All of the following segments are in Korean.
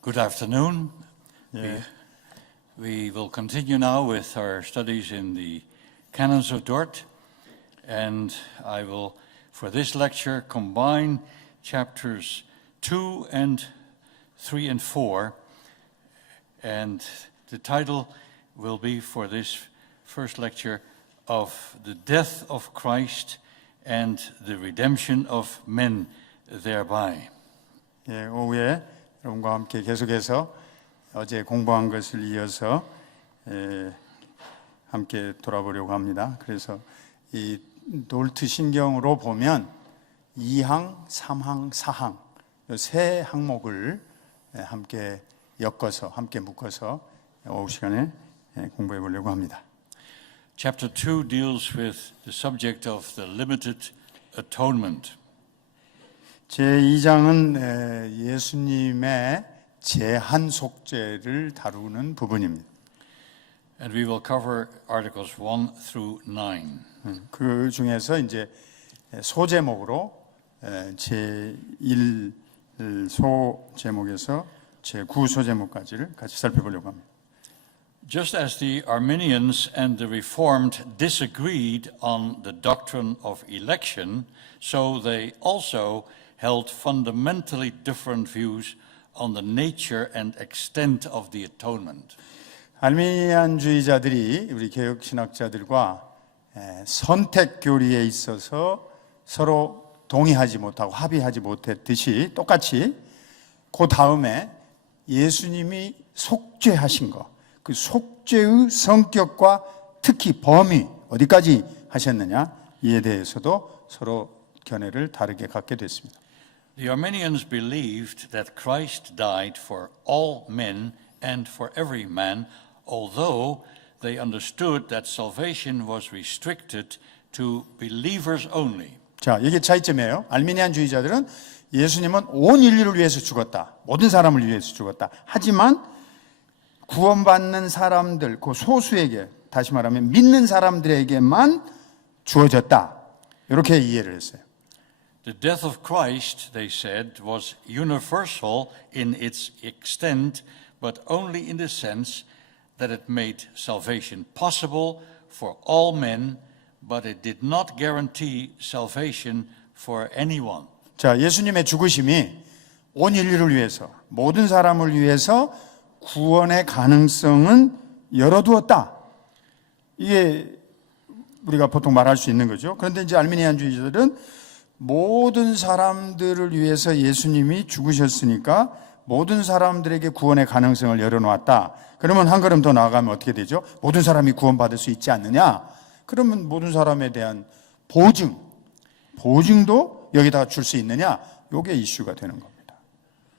Good afternoon. We will continue now with our studies in the Canons of Dort, and I will, for this lecture, combine chapters 2 and 3 and 4, and the title will be for this first lecture of the death of Christ and the redemption of men thereby. 예, 오후에 여러분과 함께 계속해서 어제 공부한 것을 이어서 함께 돌아보려고 합니다. 그래서 이 돌트 신경으로 보면 2항, 3항, 4항 이 세 항목을 함께 엮어서 함께 묶어서 오후 시간에 공부해 보려고 합니다. Chapter 2 deals with the subject of the limited atonement. 제2장은 예수님의 제한 속죄를 다루는 부분입니다. And we will cover articles 1 through 9. 그 중에서 이제 소제목으로 제1 소제목에서 제9 소제목까지를 같이 살펴보려고 합니다. Just as the Arminians and the Reformed disagreed on the doctrine of election, so they also held fundamentally different views on the nature and extent of the atonement. 알미니안주의자들이 우리 개혁 신학자들과 선택 교리에 있어서 서로 동의하지 못하고 합의하지 못했듯이 똑같이 그 다음에 예수님이 속죄하신 것, 그 속죄의 성격과 특히 범위 어디까지 하셨느냐 이에 대해서도 서로 견해를 다르게 갖게 됐습니다. The Arminians believed that Christ died for all men and for every man, although they understood that salvation was restricted to believers only. 자, 이게 차이점이에요. 알미니안주의자들은 예수님은 온 인류를 위해서 죽었다. 모든 사람을 위해서 죽었다. 하지만 구원받는 사람들, 그 소수에게, 다시 말하면 믿는 사람들에게만 주어졌다. 이렇게 이해를 했어요. The death of Christ, they said, was universal in its extent, but only in the sense that it made salvation possible for all men, but it did not guarantee salvation for anyone. 자, 예수님의 죽으심이 온 인류를 위해서, 모든 사람을 위해서 구원의 가능성은 열어두었다. 이게 우리가 보통 말할 수 있는 거죠. 그런데 이제 알미니안주의자들은 모든 사람들을 위해서 예수님이 죽으셨으니까 모든 사람들에게 구원의 가능성을 열어놓았다. 그러면 한 걸음 더 나아가면 어떻게 되죠? 모든 사람이 구원받을 수 있지 않느냐? 그러면 모든 사람에 대한 보증도 여기다가 줄 수 있느냐? 이게 이슈가 되는 겁니다.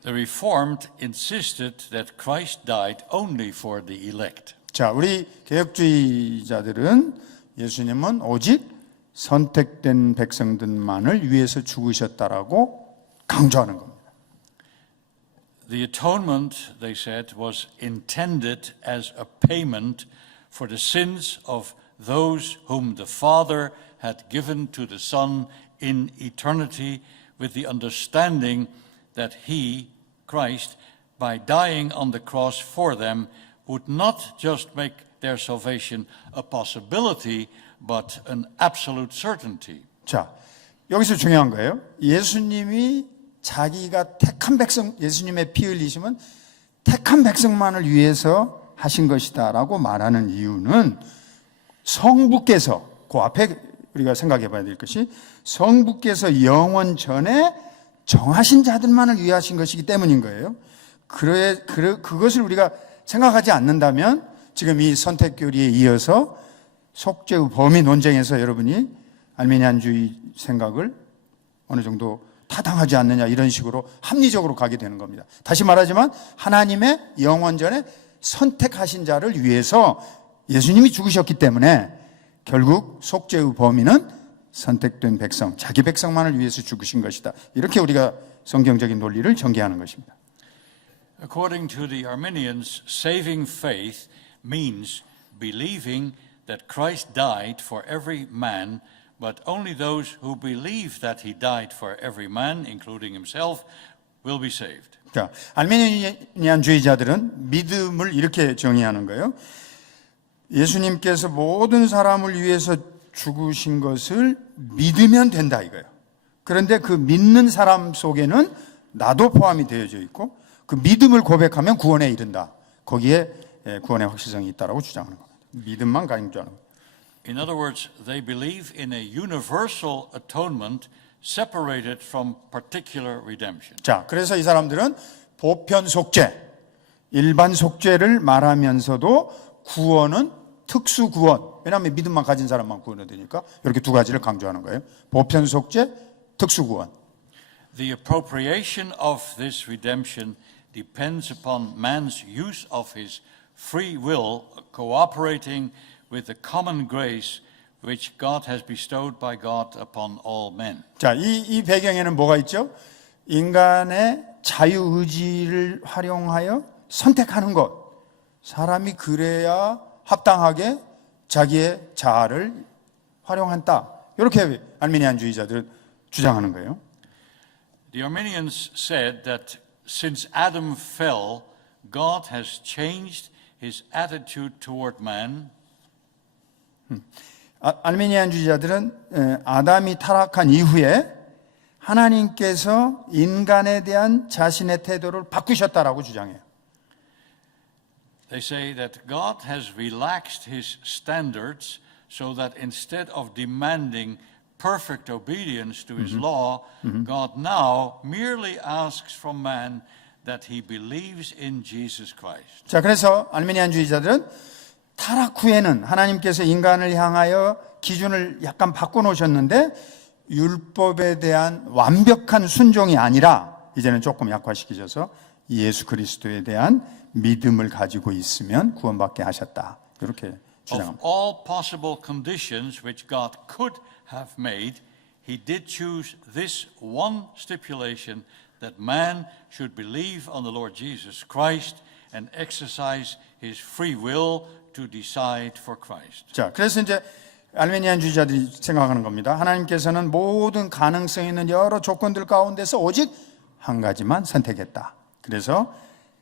The Reformed insisted that Christ died only for the elect. 자, 우리 개혁주의자들은 예수님은 오직 선택된 백성들만을 위해서 죽으셨다라고 강조하는 겁니다. The atonement, they said, was intended as a payment for the sins of those whom the Father had given to the Son in eternity, with the understanding that He, Christ, by dying on the cross for them, would not just make their salvation a possibility, but an absolute certainty. 자, 여기서 중요한 거예요. 예수님이 자기가 택한 백성, 예수님의 피 흘리심은 택한 백성만을 위해서 하신 것이다라고 말하는 이유는 성부께서, 그 앞에 우리가 생각해 봐야 될 것이 성부께서 영원 전에 정하신 자들만을 위해 하신 것이기 때문인 거예요. 그것을 우리가 생각하지 않는다면 지금 이 선택교리에 이어서 속죄의 범위 논쟁에서 여러분이 알미니안주의 생각을 어느 정도 타당하지 않느냐 이런 식으로 합리적으로 가게 되는 겁니다. 다시 말하지만 하나님의 영원전에 선택하신 자를 위해서 예수님이 죽으셨기 때문에 결국 속죄의 범위는 선택된 백성, 자기 백성만을 위해서 죽으신 것이다. 이렇게 우리가 성경적인 논리를 전개하는 것입니다. According to the Arminians, saving faith means believing that Christ died for every man, but only those who believe that he died for every man, including himself, will be saved. 자, 알미니안주의자들은 믿음을 이렇게 정의하는 거예요. 예수님께서 모든 사람을 위해서 죽으신 것을 믿으면 된다 이거예요. 그런데 그 믿는 사람 속에는 나도 포함이 되어져 있고 그 믿음을 고백하면 구원에 이른다. 거기에 구원의 확실성이 있다라고 주장하는 겁니다. 믿음만 강조하는 거예요. In other words, they believe in a universal atonement separated from particular redemption. 자, 그래서 이 사람들은 보편 속죄, 일반 속죄를 말하면서도 구원은 특수 구원. 왜냐하면 믿음만 가진 사람만 구원이 되니까 이렇게 두 가지를 강조하는 거예요. 보편 속죄, 특수 구원. The appropriation of this redemption depends upon man's use of his free will cooperating with the common grace which God has bestowed by God upon all men. 자, 이 배경에는 뭐가 있죠? 인간의 자유의지를 활용하여 선택하는 것. 사람이 그래야 합당하게 자기의 자아를 활용한다. 이렇게 알미니안주의자들은 주장하는 거예요. The Arminians said that since Adam fell, God has changed his attitude toward man. 알미니안주의자들은 아담이 타락한 이후에 하나님께서 인간에 대한 자신의 태도를 바꾸셨다라고 주장해요. They say that God has relaxed his standards so that instead of demanding perfect obedience to his law, God now merely asks from man that he believes in Jesus Christ. 자, 그래서 알미니안주의자들은 타락 후에는 하나님께서 인간을 향하여 기준을 약간 바꿔놓으셨는데 율법에 대한 완벽한 순종이 아니라 이제는 조금 약화시키셔서 예수 그리스도에 대한 믿음을 가지고 있으면 구원받게 하셨다. 이렇게 주장합니다. Of all possible conditions which God could have made, he did choose this one stipulation that man should believe on the Lord Jesus Christ and exercise his free will to decide for Christ. 자, 그래서 이제 알메니안주의자들이 생각하는 겁니다. 하나님께서는 모든 가능성 있는 여러 조건들 가운데서 오직 한 가지만 선택했다. 그래서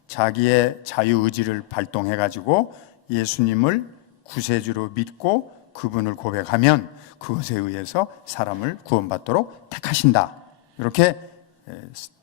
자기의 자유의지를 발동해가지고 예수님을 구세주로 믿고 그분을 고백하면 그것에 의해서 사람을 구원받도록 택하신다. 이렇게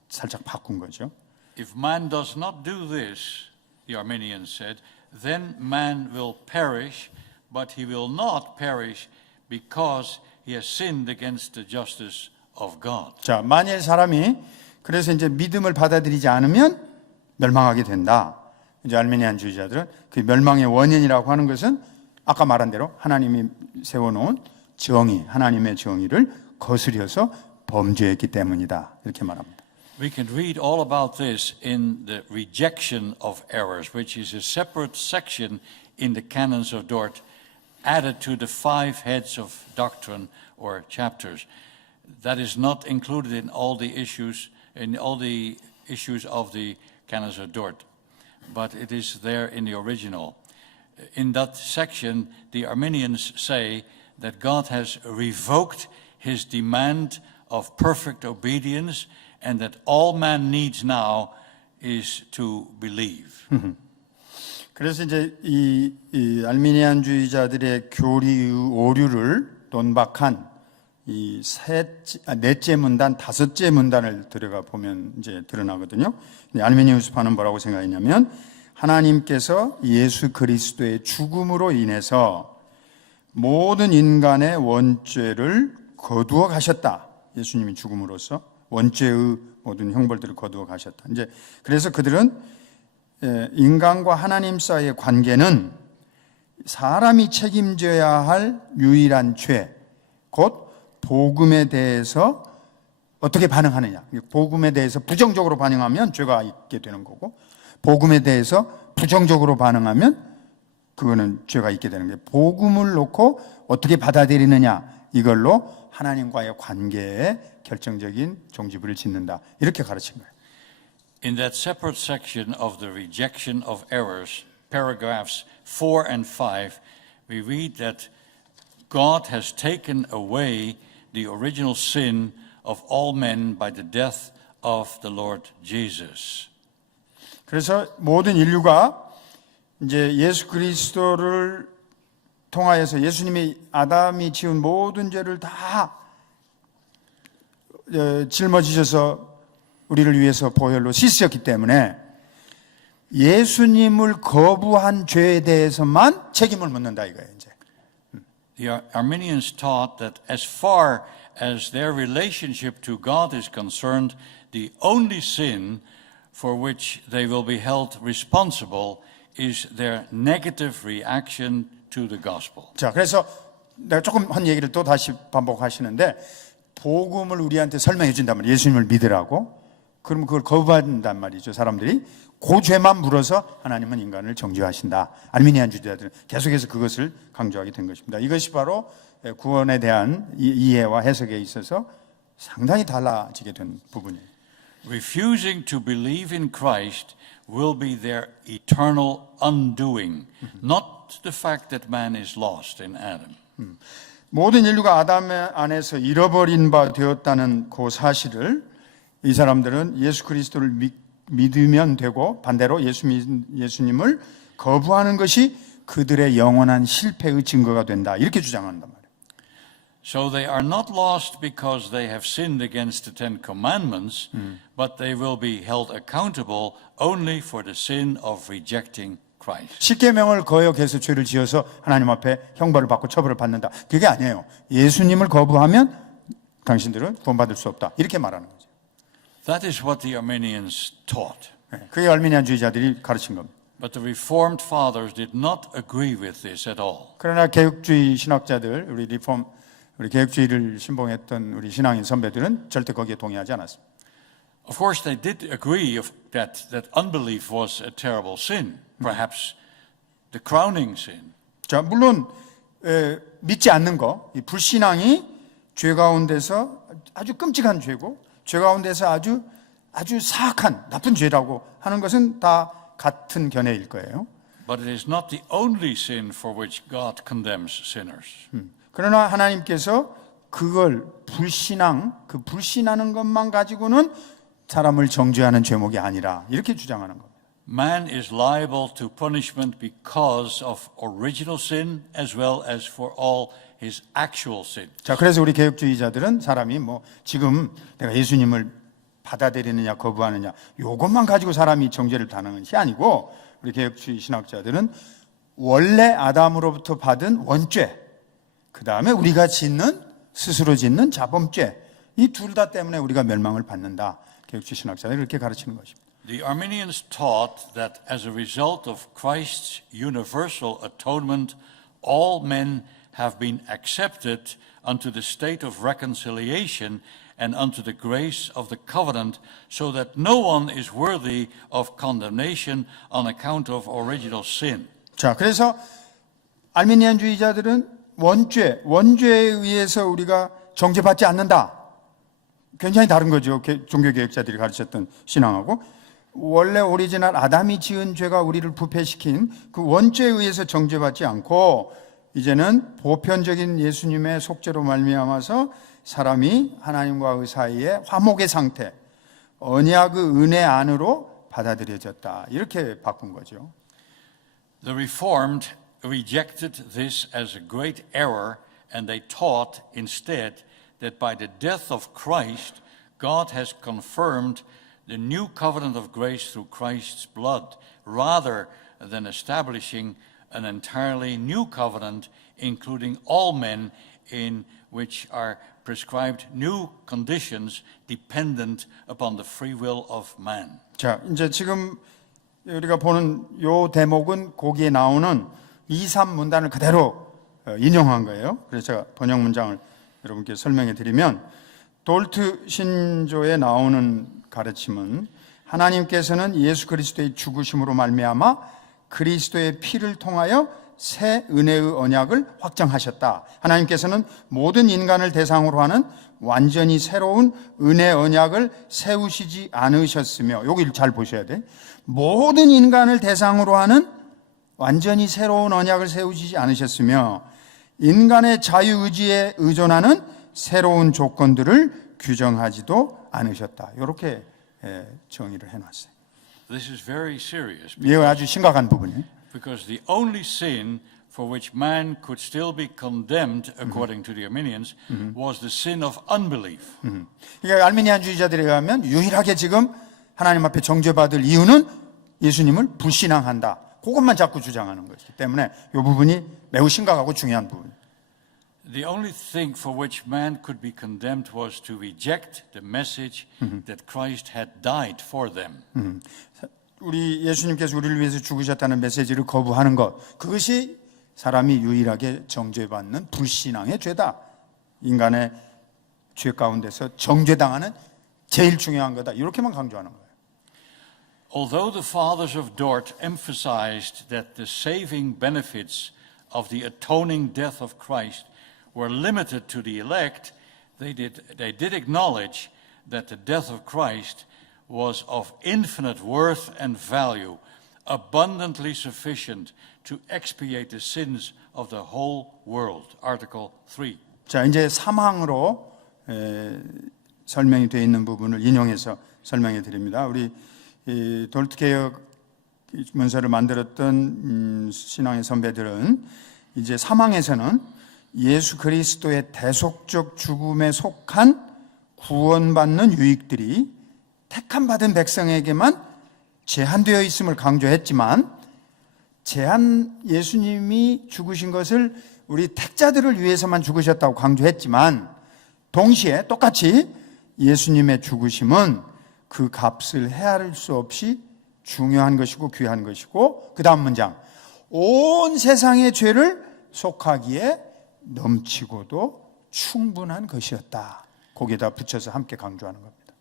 살짝 바꾼 거죠. If man does not do this, the Arminians said, then man will perish, but he will not perish because he has sinned against the justice of God. 자, 만일 사람이 그래서 이제 믿음을 받아들이지 않으면 멸망하게 된다. 이제 알메니안주의자들은 그 멸망의 원인이라고 하는 것은 아까 말한 대로 하나님이 세워놓은 정의, 하나님의 정의를 거스려서 범죄했기 때문이다. 이렇게 말합니다. We can read all about this in the rejection of errors, which is a separate section in the canons of Dort, added to the 5 heads of doctrine or chapters. That is not included in all the issues of the canons of Dort, but it is there in the original. In that section, the Arminians say that God has revoked his demand of perfect obedience and that all man needs now is to believe. 그래서 이제 이 알미니안주의자들의 교리 오류를 논박한 이 넷째 문단, 다섯째 문단을 들어가 보면 이제 드러나거든요. 알미니우스파는 뭐라고 생각했냐면 하나님께서 예수 그리스도의 죽음으로 인해서 모든 인간의 원죄를 거두어 가셨다. 예수님이 죽음으로써 원죄의 모든 형벌들을 거두어 가셨다. 이제 그래서 그들은 인간과 하나님 사이의 관계는 사람이 책임져야 할 유일한 죄, 곧 복음에 대해서 어떻게 반응하느냐. 복음에 대해서 부정적으로 반응하면 죄가 있게 되는 거고, 복음에 대해서 부정적으로 반응하면 그거는 죄가 있게 되는 거예요. 복음을 놓고 어떻게 받아들이느냐, 이걸로 하나님과의 관계에 결정적인 종지부를 짓는다. 이렇게 가르친 거예요. In that separate section of the rejection of errors, paragraphs 4 and 5, we read that God has taken away the original sin of all men by the death of the Lord Jesus. 그래서 모든 인류가 이제 예수 그리스도를 통하여서 예수님이 아담이 지은 모든 죄를 다 짊어지셔서 우리를 위해서 보혈로 씻으셨기 때문에 예수님을 거부한 죄에 대해서만 책임을 묻는다 이거예요. 이제. The Arminians taught that as far as their relationship to God is concerned, the only sin for which they will be held responsible is their negative reaction to the gospel. 자, 그래서 내가 조금 한 얘기를 또 다시 반복하시는데 복음을 우리한테 설명해 준단 말이에요. 예수님을 믿으라고. 그럼 그걸 거부한단 말이죠. 사람들이 그 죄만 물어서 하나님은 인간을 정죄하신다. 아르미니안 주자들은 계속해서 그것을 강조하게 된 것입니다. 이것이 바로 구원에 대한 이해와 해석에 있어서 상당히 달라지게 된 부분이에요. Refusing to believe in Christ will be their eternal undoing, not the fact that man is lost in Adam. 모든 인류가 아담 안에서 잃어버린 바 되었다는 그 사실을 이 사람들은 예수 그리스도를 믿으면 되고 반대로 예수님을 거부하는 것이 그들의 영원한 실패의 증거가 된다. 이렇게 주장한단 말이에요. So they are not lost because they have sinned against the Ten Commandments, but they will be held accountable only for the sin of rejecting Christ. 십계명을 거역해서 죄를 지어서 하나님 앞에 형벌을 받고 처벌을 받는다. 그게 아니에요. 예수님을 거부하면 당신들은 구원받을 수 없다. 이렇게 말하는 거죠. That is what the Arminians taught. 그게 알미니안주의자들이 가르친 겁니다. But the Reformed fathers did not agree with this at all. 그러나 개혁주의 신학자들, 우리 개혁주의를 신봉했던 우리 신앙인 선배들은 절대 거기에 동의하지 않았습니다. Of course, they did agree that unbelief was a terrible sin, perhaps the crowning sin. 자, 물론 믿지 않는 거, 이 불신앙이 죄 가운데서 아주 끔찍한 죄고, 죄 가운데서 아주 사악한 나쁜 죄라고 하는 것은 다 같은 견해일 거예요. But it is not the only sin for which God condemns sinners. 그러나 하나님께서 그걸 불신하는 것만 가지고는 사람을 정죄하는 죄목이 아니라 이렇게 주장하는 겁니다. Man is liable to punishment because of original sin as well as for all his actual sin. 자, 그래서 우리 개혁주의자들은 사람이 지금 내가 예수님을 받아들이느냐 거부하느냐 이것만 가지고 사람이 정죄를 당하는 것이 아니고 우리 개혁주의 신학자들은 원래 아담으로부터 받은 원죄, 그 다음에 우리가 스스로 짓는 자범죄, 이 둘 다 때문에 우리가 멸망을 받는다. 개혁주의 신학자들이 그렇게 가르치는 것입니다. The Arminians taught that as a result of Christ's universal atonement, all men have been accepted unto the state of reconciliation and unto the grace of the covenant, so that no one is worthy of condemnation on account of original sin. 자, 그래서 알미니안주의자들은 원죄에 의해서 우리가 정죄받지 않는다. 굉장히 다른 거죠. 종교개혁자들이 가르쳤던 신앙하고 원래 오리지널 아담이 지은 죄가 우리를 부패시킨 그 원죄에 의해서 정죄받지 않고 이제는 보편적인 예수님의 속죄로 말미암아서 사람이 하나님과의 사이에 화목의 상태, 언약의 은혜 안으로 받아들여졌다. 이렇게 바꾼 거죠. The Reformed rejected this as a great error, and they taught instead that by the death of Christ, God has confirmed the new covenant of grace through Christ's blood, rather than establishing an entirely new covenant, including all men, in which are prescribed new conditions dependent upon the free will of man. 자, 이제 지금 우리가 보는 요 대목은 거기에 나오는 2, 3문단을 그대로 인용한 거예요. 그래서 제가 번역 문장을 여러분께 설명해 드리면 돌트 신조에 나오는 가르침은 하나님께서는 예수 그리스도의 죽으심으로 말미암아 그리스도의 피를 통하여 새 은혜의 언약을 확정하셨다. 하나님께서는 모든 인간을 대상으로 하는 완전히 새로운 은혜 언약을 세우시지 않으셨으며, 여기를 잘 보셔야 돼. 모든 인간을 대상으로 하는 완전히 새로운 언약을 세우시지 않으셨으며 인간의 자유의지에 의존하는 새로운 조건들을 규정하지도 않으셨다. 이렇게 정의를 해놨어요. This is very serious 이거 아주 심각한 부분이에요. because the only sin for which man could still be condemned, according to the Arminians, was the sin of unbelief. 그러니까 알미니안주의자들에 의하면 유일하게 지금 하나님 앞에 정죄받을 이유는 예수님을 불신앙한다. 그것만 자꾸 주장하는 것이기 때문에 이 부분이 매우 심각하고 중요한 부분. The only thing for which man could be condemned was to reject the message that Christ had died for them. 우리 예수님께서 우리를 위해서 죽으셨다는 메시지를 거부하는 것, 그것이 사람이 유일하게 정죄받는 불신앙의 죄다. 인간의 죄 가운데서 정죄당하는 제일 중요한 거다. 이렇게만 강조하는 거예요. Although the fathers of Dort emphasized that the saving benefits of the atoning death of Christ were limited to the elect, they did acknowledge that the death of Christ was of infinite worth and value, abundantly sufficient to expiate the sins of the whole world. Article 3. 자, 이제 사망으로 설명이 되어 있는 부분을 인용해서 설명해 드립니다. 우리 돌트개혁 문서를 만들었던 신앙의 선배들은 이제 사망에서는 예수 그리스도의 대속적 죽음에 속한 구원받는 유익들이 택함받은 백성에게만 제한되어 있음을 강조했지만 예수님이 죽으신 것을 우리 택자들을 위해서만 죽으셨다고 강조했지만 동시에 똑같이 예수님의 죽으심은 그 값을 헤아릴 수 없이 중요한 것이고 귀한 것이고 그 다음 문장 온 세상의 죄를 속하기에 넘치고도 충분한 것이었다. 거기에다 붙여서 함께 강조하는 겁니다.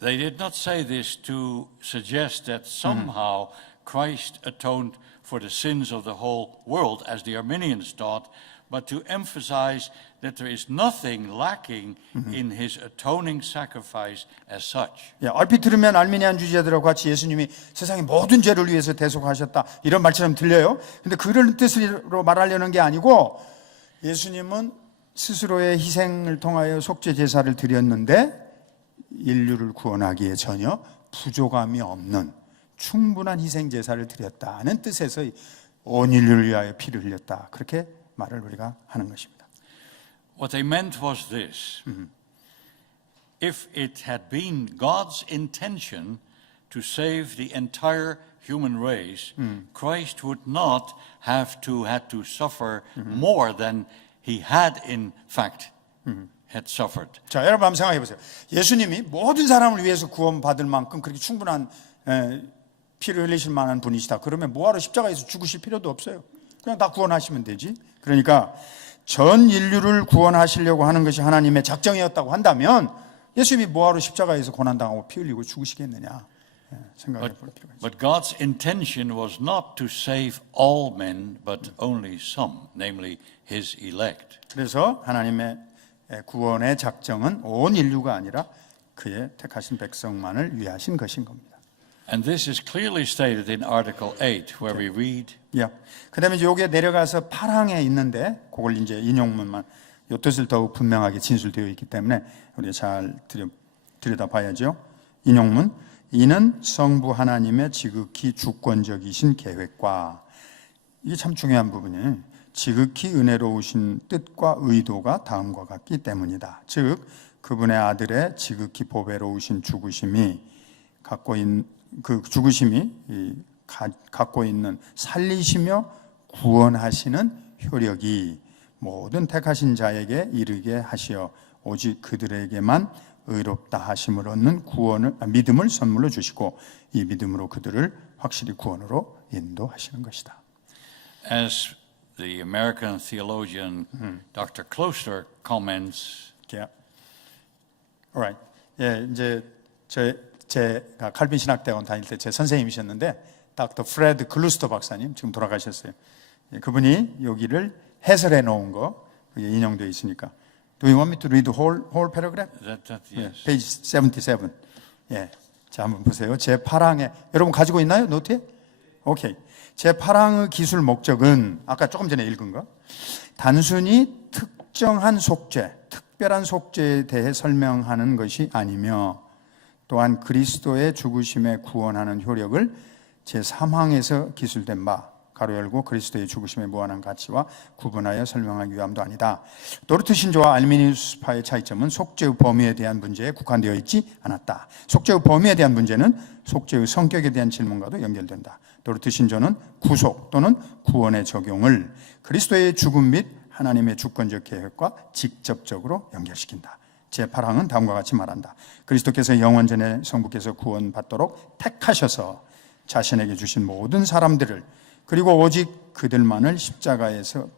They did not say this to suggest that somehow Christ atoned for the sins of the whole world, as the Arminians taught, but to emphasize that there is nothing lacking in his atoning sacrifice as such. 얼핏 들으면 알미니안 주의자들하고 같이 예수님이 세상의 모든 죄를 위해서 대속하셨다 이런 말처럼 들려요. 근데 그런 뜻으로 말하려는 게 아니고 예수님은 스스로의 희생을 통하여 속죄 제사를 드렸는데 인류를 구원하기에 전혀 부족함이 없는 충분한 희생 제사를 드렸다는 뜻에서 온 인류를 위하여 피를 흘렸다. 그렇게 말을 우리가 하는 것입니다. What they meant was this. If it had been God's intention to save the entire human race, Christ would not have to suffer more than he had in fact had suffered. 자, 여러분 한번 생각해 보세요. 예수님이 모든 사람을 위해서 구원받을 만큼 그렇게 충분한 피를 흘리실 만한 분이시다. 그러면 뭐하러 십자가에서 죽으실 필요도 없어요. 그냥 다 구원하시면 되지. 그러니까 전 인류를 구원하시려고 하는 것이 하나님의 작정이었다고 한다면 예수님이 뭐하러 십자가에서 고난당하고 피 흘리고 죽으시겠느냐 생각해 볼 필요가 있어요. But God's intention was not to save all men, but only some, namely his elect. 그래서 하나님의 구원의 작정은 온 인류가 아니라 그의 택하신 백성만을 위하신 것인 겁니다. And this is clearly stated in Article 8, where we read, 그다음에 이제 여기에 내려가서 8항에 있는데 그걸 이제 인용문만 이 뜻을 더욱 분명하게 진술되어 있기 때문에 우리가 잘 들여다봐야죠. 인용문 이는 성부 하나님의 지극히 주권적이신 계획과 이게 참 중요한 부분이에요. 지극히 은혜로우신 뜻과 의도가 다음과 같기 때문이다. 즉 그분의 아들의 지극히 보배로우신 죽으심이 갖고 있는 살리시며 구원하시는 효력이 모든 택하신 자에게 이르게 하시어 오직 그들에게만 의롭다 하심을 얻는 믿음을 선물로 주시고 이 믿음으로 그들을 확실히 구원으로 인도하시는 것이다. as the American theologian Dr. Kloster comments, Alright. 이제 제가 칼빈 신학대학원 다닐 때 제 선생님이셨는데 닥터 프레드 클루스터 박사님 지금 돌아가셨어요. 그분이 여기를 해설해 놓은 거 그게 인용되어 있으니까. Do you want me to read the whole paragraph? yes. Page 77. 자, 한번 보세요. 제 8항에 여러분 가지고 있나요? 노트에? 오케이. 제8항의 기술 목적은 아까 조금 전에 읽은 거 단순히 특정한 속죄, 특별한 속죄에 대해 설명하는 것이 아니며 또한 그리스도의 죽으심에 구원하는 효력을 제3항에서 기술된 바 가로 열고 그리스도의 죽으심에 무한한 가치와 구분하여 설명하기 위함도 아니다. 도르트 신조와 알미니우스파의 차이점은 속죄의 범위에 대한 문제에 국한되어 있지 않았다. 속죄의 범위에 대한 문제는 속죄의 성격에 대한 질문과도 연결된다. 도르트 신조는 구속 또는 구원의 적용을 그리스도의 죽음 및 하나님의 주권적 계획과 직접적으로 연결시킨다. 제8항은 다음과 같이 말한다. 그리스도께서 영원전에 성부께서 구원받도록 택하셔서 자신에게 주신 모든 사람들을 그리고 오직 그들만을 십자가에서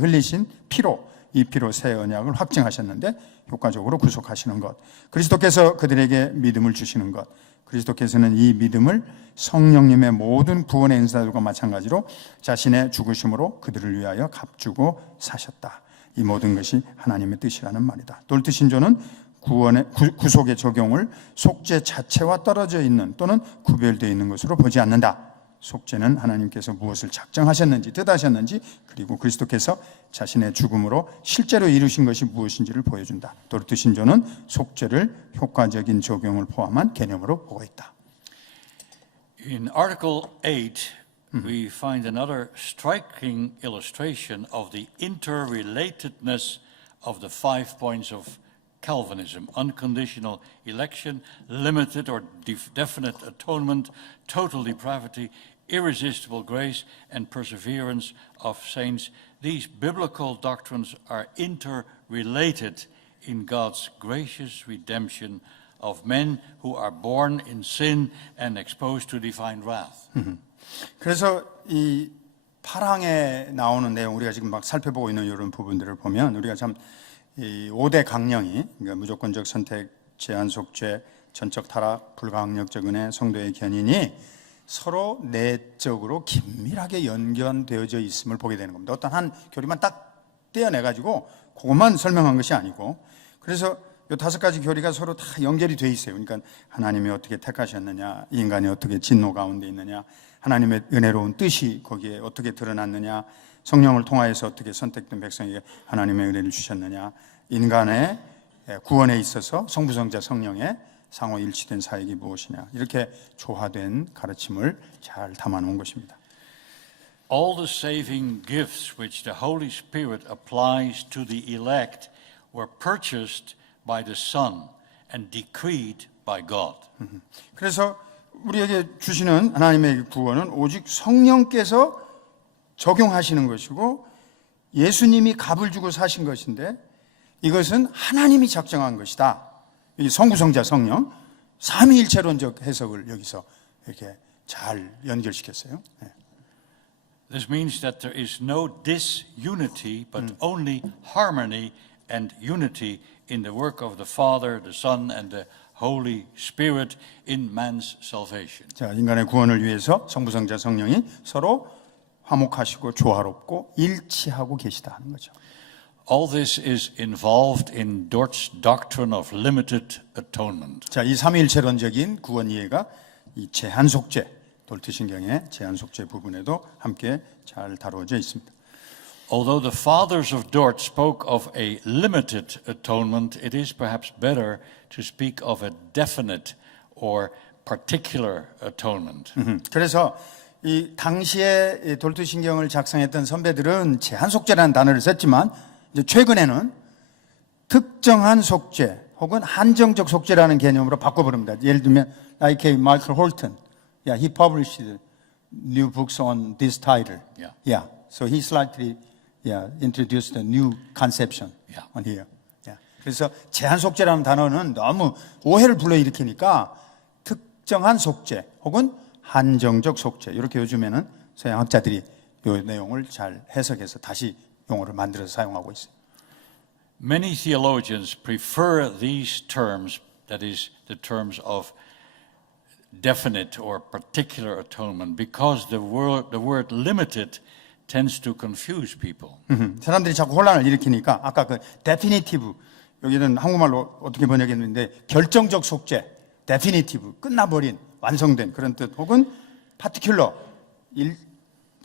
흘리신 피로 이 피로 새 언약을 확증하셨는데 효과적으로 구속하시는 것, 그리스도께서 그들에게 믿음을 주시는 것, 그리스도께서는 이 믿음을 성령님의 모든 구원의 은사들과 마찬가지로 자신의 죽으심으로 그들을 위하여 값주고 사셨다. 이 모든 것이 하나님의 뜻이라는 말이다. 도르트 신조는 구속의 적용을 속죄 자체와 떨어져 있는 또는 구별되어 있는 것으로 보지 않는다. 속죄는 하나님께서 무엇을 작정하셨는지 뜻하셨는지 그리고 그리스도께서 자신의 죽음으로 실제로 이루신 것이 무엇인지를 보여준다. 도르트 신조는 속죄를 효과적인 적용을 포함한 개념으로 보고 있다. In Article 8, we find another striking illustration of the interrelatedness of the 5 points of Calvinism: unconditional election, limited or definite atonement, total depravity, irresistible grace, and perseverance of saints. These biblical doctrines are interrelated in God's gracious redemption of men who are born in sin and exposed to divine wrath. 그래서 이 8항에 나오는 내용 우리가 지금 막 살펴보고 있는 이런 부분들을 보면 우리가 참 이 5대 강령이 그러니까 무조건적 선택, 제한 속죄, 전적 타락, 불가항력적 은혜, 성도의 견인이 서로 내적으로 긴밀하게 연결되어져 있음을 보게 되는 겁니다. 어떤 한 교리만 딱 떼어내가지고 그것만 설명한 것이 아니고 그래서 이 5가지 교리가 서로 다 연결이 돼 있어요. 그러니까 하나님이 어떻게 택하셨느냐, 인간이 어떻게 진노 가운데 있느냐, 하나님의 은혜로운 뜻이 거기에 어떻게 드러났느냐, 성령을 통하여서 어떻게 선택된 백성에게 하나님의 은혜를 주셨느냐, 인간의 구원에 있어서 성부성자 성령의 상호 일치된 사역이 무엇이냐, 이렇게 조화된 가르침을 잘 담아놓은 것입니다. All the saving gifts which the Holy Spirit applies to the elect were purchased by the Son and decreed by God. 그래서 우리에게 주시는 하나님의 구원은 오직 성령께서 적용하시는 것이고 예수님이 값을 주고 사신 것인데 이것은 하나님이 작정한 것이다. 이 성부성자 성령 삼위일체론적 해석을 여기서 이렇게 잘 연결시켰어요. This means that there is no disunity, but only harmony and unity in the work of the Father, the Son, and the Holy Spirit in man's salvation. 자, 인간의 구원을 위해서 성부성자 성령이 서로 화목하시고 조화롭고 일치하고 계시다 하는 거죠. All this is involved in Dort's doctrine of limited atonement. 자, 이 삼위일체론적인 구원 이해가 이 제한 속죄, 돌트 신경의 제한 속죄 부분에도 함께 잘 다루어져 있습니다. Although the fathers of Dort spoke of a limited atonement, it is perhaps better to speak of a definite or particular atonement. 그래서 이 당시에 돌트 신경을 작성했던 선배들은 제한 속죄라는 단어를 썼지만 이제 최근에는 특정한 속죄 혹은 한정적 속죄라는 개념으로 바꿔버립니다. 예를 들면 like Michael Holton, yeah, he published new books on this title. Yeah. So he slightly introduced a new conception on here. Yeah. 그래서 제한 속죄라는 단어는 너무 오해를 불러일으키니까 특정한 속죄 혹은 한정적 속죄 이렇게 요즘에는 서양 학자들이 이 내용을 잘 해석해서 다시 용어를 만들어서 사용하고 있어요. Many theologians prefer these terms, that is, the terms of definite or particular atonement, because the word limited tends to confuse people. 사람들이 자꾸 혼란을 일으키니까 아까 그 definitive 여기는 한국말로 어떻게 번역했는데 결정적 속죄, definitive 끝나버린 완성된 그런 뜻 혹은 파티큘러,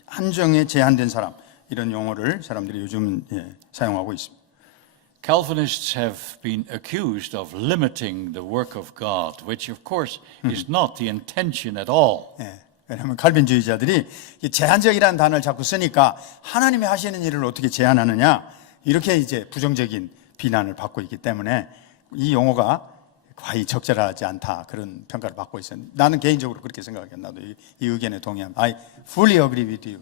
한정에 제한된 사람, 이런 용어를 사람들이 요즘 사용하고 있습니다. Calvinists have been accused of limiting the work of God, which of course is not the intention at all. 왜냐하면 칼빈주의자들이 이 제한적이라는 단어를 자꾸 쓰니까 하나님이 하시는 일을 어떻게 제한하느냐, 이렇게 이제 부정적인 비난을 받고 있기 때문에 이 용어가 과히 적절하지 않다, 그런 평가를 받고 있어요. 나는 개인적으로 그렇게 생각해요. 나도 이 의견에 동의합니다. I fully agree with you.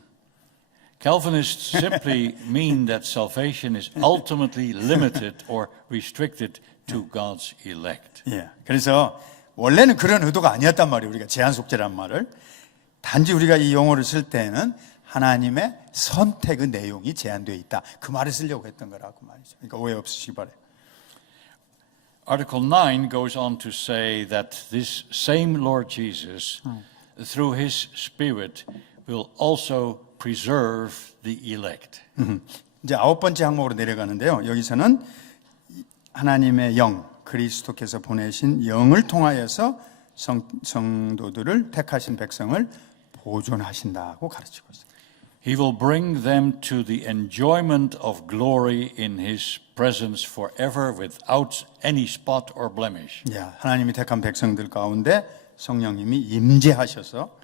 Calvinists simply mean that salvation is ultimately limited or restricted to God's elect. 그래서 원래는 그런 의도가 아니었단 말이에요. 우리가 제한 속죄라는 말을. 단지 우리가 이 용어를 쓸 때는 하나님의 선택의 내용이 제한되어 있다, 그 말을 쓰려고 했던 거라고 말이죠. 그러니까 오해 없으시기 바라요. Article 9 goes on to say that this same Lord Jesus, through his Spirit, will also preserve the elect. 이제 9번째 항목으로 내려가는데요. 여기서는 하나님의 영, 그리스도께서 보내신 영을 통하여서 성도들을, 택하신 백성을 보존하신다고 가르치고 있습니다. He will bring them to the enjoyment of glory in his presence forever without any spot or blemish. 하나님이 택한 백성들 가운데 성령님이 임재하셔서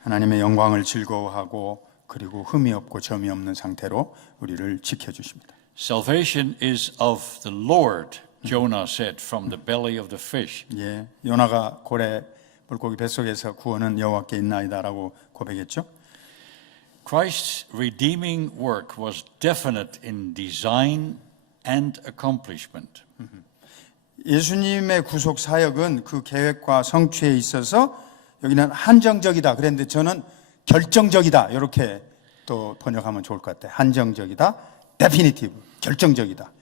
하나님의 영광을 즐거워하고 그리고 흠이 없고 점이 없는 상태로 우리를 지켜주십니다. Salvation is of the Lord, Jonah said from the belly of the fish. 요나가 고래 물고기 뱃속에서 구원은 여호와께 있나이다라고 고백했죠. Christ's redeeming work was definite in design and accomplishment. 예수님의 구속 사역은 그 계획과 성취에 있어서 여기는 한정적이다 그랬는데 저는 결정적이다, 이렇게 또 번역하면 좋을 것 같아요. 한정적이다, definitive, 결정적이다.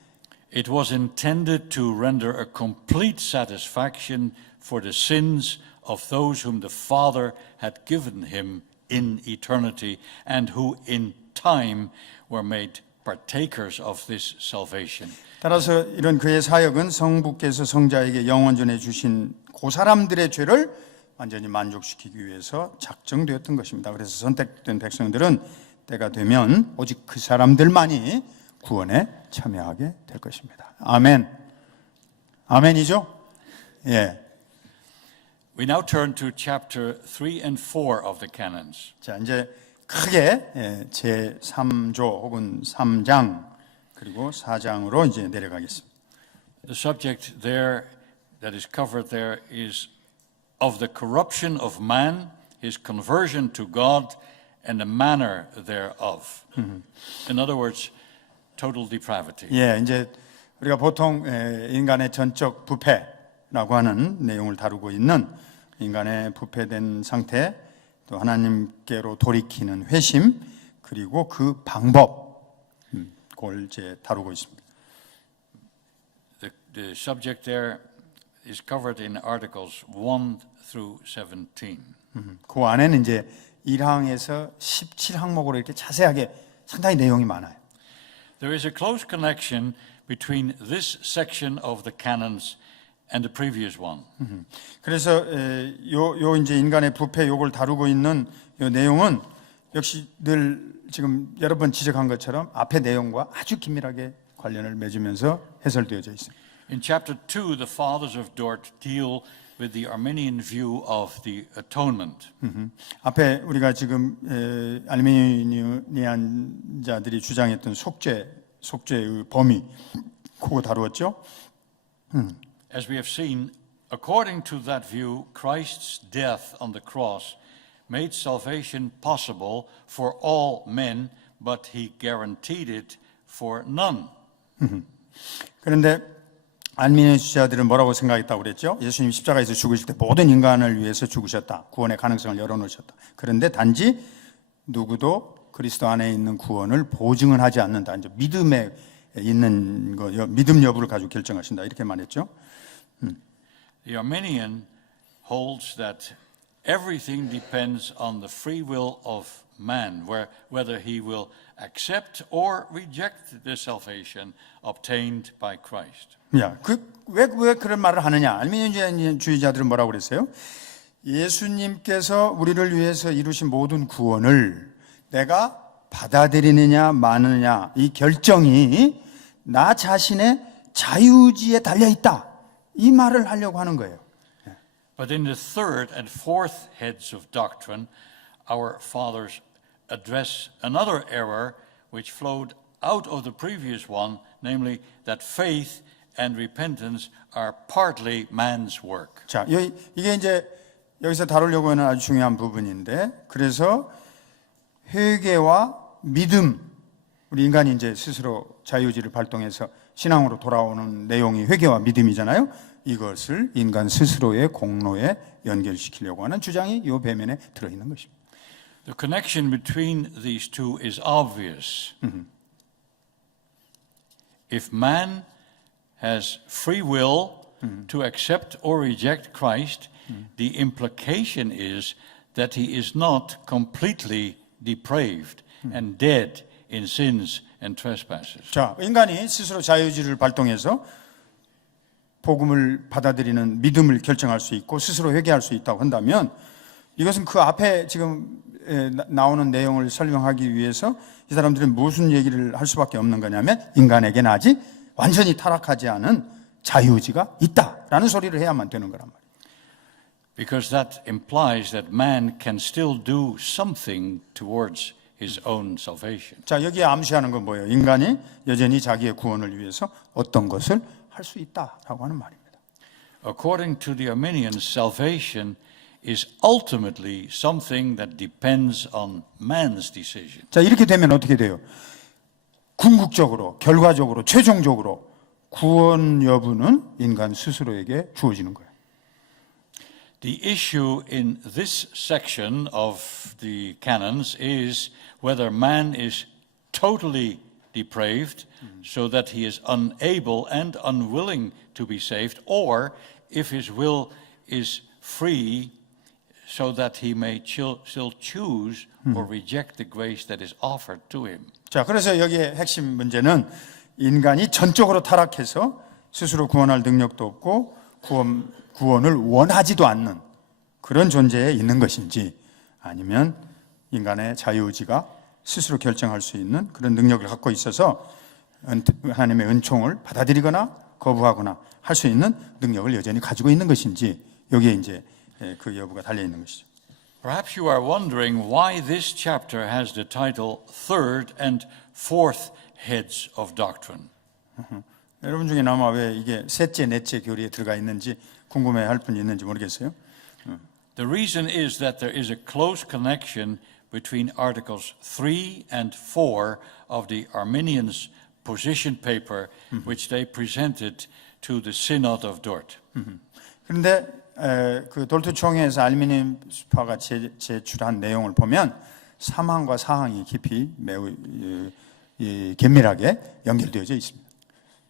It was intended to render a complete satisfaction for the sins of those whom the Father had given him in eternity and who in time were made partakers of this salvation. 따라서 이런 그의 사역은 성부께서 성자에게 영원 전에 주신 그 사람들의 죄를 완전히 만족시키기 위해서 작정되었던 것입니다. 그래서 선택된 백성들은 때가 되면 오직 그 사람들만이 구원에 참여하게 될 것입니다. 아멘. 아멘이죠? We now turn to chapter 3 and 4 of the canons. 자, 이제 크게 제 3조 혹은 3장 그리고 4장으로 이제 내려가겠습니다. The subject there that is covered there is of the corruption of man, his conversion to God, and the manner thereof. In other words, total depravity. 이제 우리가 보통 인간의 전적 부패라고 하는 내용을 다루고 있는 인간의 부패된 상태, 또 하나님께로 돌이키는 회심, 그리고 그 방법, 그걸 이제 다루고 있습니다. The subject there is covered in articles 1 through 17. 그 안에는 이제 1항에서 17항목으로 이렇게 자세하게 상당히 내용이 많아요. There is a close connection between this section of the canons and the previous one. 그래서 요 이제 인간의 부패 요걸 다루고 있는 요 내용은 역시 늘 지금 여러 번 지적한 것처럼 앞의 내용과 아주 긴밀하게 관련을 맺으면서 해설되어져 있습니다. In chapter 2, the fathers of Dort deal with the Arminian view of the atonement. 앞에 우리가 지금 알미니안자들이 주장했던 속죄의 범위 그거 다루었죠. As we have seen, according to that view, Christ's death on the cross made salvation possible for all men, but he guaranteed it for none. 그런데 알미니안 주자들은 뭐라고 생각했다고 그랬죠? 예수님 십자가에서 죽으실 때 모든 인간을 위해서 죽으셨다. 구원의 가능성을 열어놓으셨다. 그런데 단지 누구도 그리스도 안에 있는 구원을 보증은 하지 않는다. 이제 믿음에 있는 거, 믿음 여부를 가지고 결정하신다. 이렇게 말했죠. The Arminian holds that everything depends on the free will of man, whether he will accept or reject the salvation obtained by Christ. 왜 그런 말을 하느냐? 알미니안주의자들은 뭐라고 그랬어요? 예수님께서 우리를 위해서 이루신 모든 구원을 내가 받아들이느냐 마느냐 이 결정이 나 자신의 자유의지에 달려 있다. 이 말을 하려고 하는 거예요. But in the third and fourth heads of doctrine, our fathers address another error which flowed out of the previous one, namely that faith and repentance are partly man's work. 자, 이게 이제 여기서 다루려고 하는 아주 중요한 부분인데, 그래서 회개와 믿음, 우리 인간이 이제 스스로 자유의지를 발동해서 신앙으로 돌아오는 내용이 회개와 믿음이잖아요. 이것을 인간 스스로의 공로에 연결시키려고 하는 주장이 이 배면에 들어있는 것입니다. The connection between these two is obvious. If man has free will to accept or reject Christ, the implication is that he is not completely depraved and dead in sins and trespasses. 자, 인간이 스스로 자유의지를 발동해서 복음을 받아들이는 믿음을 결정할 수 있고 스스로 회개할 수 있다고 한다면 이것은 그 앞에 지금 나오는 내용을 설명하기 위해서 이 사람들은 무슨 얘기를 할 수밖에 없는 거냐면 인간에게는 아직 완전히 타락하지 않은 자유의지가 있다라는 소리를 해야만 되는 거란 말이에요. Because that implies that man can still do something towards his own salvation. 자, 여기에 암시하는 건 뭐예요? 인간이 여전히 자기의 구원을 위해서 어떤 것을 할 수 있다라고 하는 말입니다. According to the Arminians, salvation is ultimately something that depends on man's decision. 자, 이렇게 되면 어떻게 돼요? 궁극적으로, 결과적으로, 최종적으로 구원 여부는 인간 스스로에게 주어지는 거예요. The issue in this section of the canons is whether man is totally depraved so that he is unable and unwilling to be saved, or if his will is free so that he may still choose or reject the grace that is offered to him. 자, 그래서 여기에 핵심 문제는 인간이 전적으로 타락해서 스스로 구원할 능력도 없고 구원을 원하지도 않는 그런 존재에 있는 것인지, 아니면 인간의 자유의지가 스스로 결정할 수 있는 그런 능력을 갖고 있어서 하나님의 은총을 받아들이거나 거부하거나 할 수 있는 능력을 여전히 가지고 있는 것인지, 여기에 이제 그 여부가 달려 있는 것이죠. Perhaps you are wondering why this chapter has the title Third and Fourth Heads of Doctrine. 여러분 중에 아마 왜 이게 셋째, 넷째 교리에 들어가 있는지 궁금해할 분이 있는지 모르겠어요. The reason is that there is a close connection between Articles 3 and 4 of the Arminians' position paper, which they presented to the Synod of Dort. 그런데 그 돌트 총회에서 알미니파가 제출한 내용을 보면 3항과 4항이 깊이 매우 긴밀하게 연결되어져 있습니다.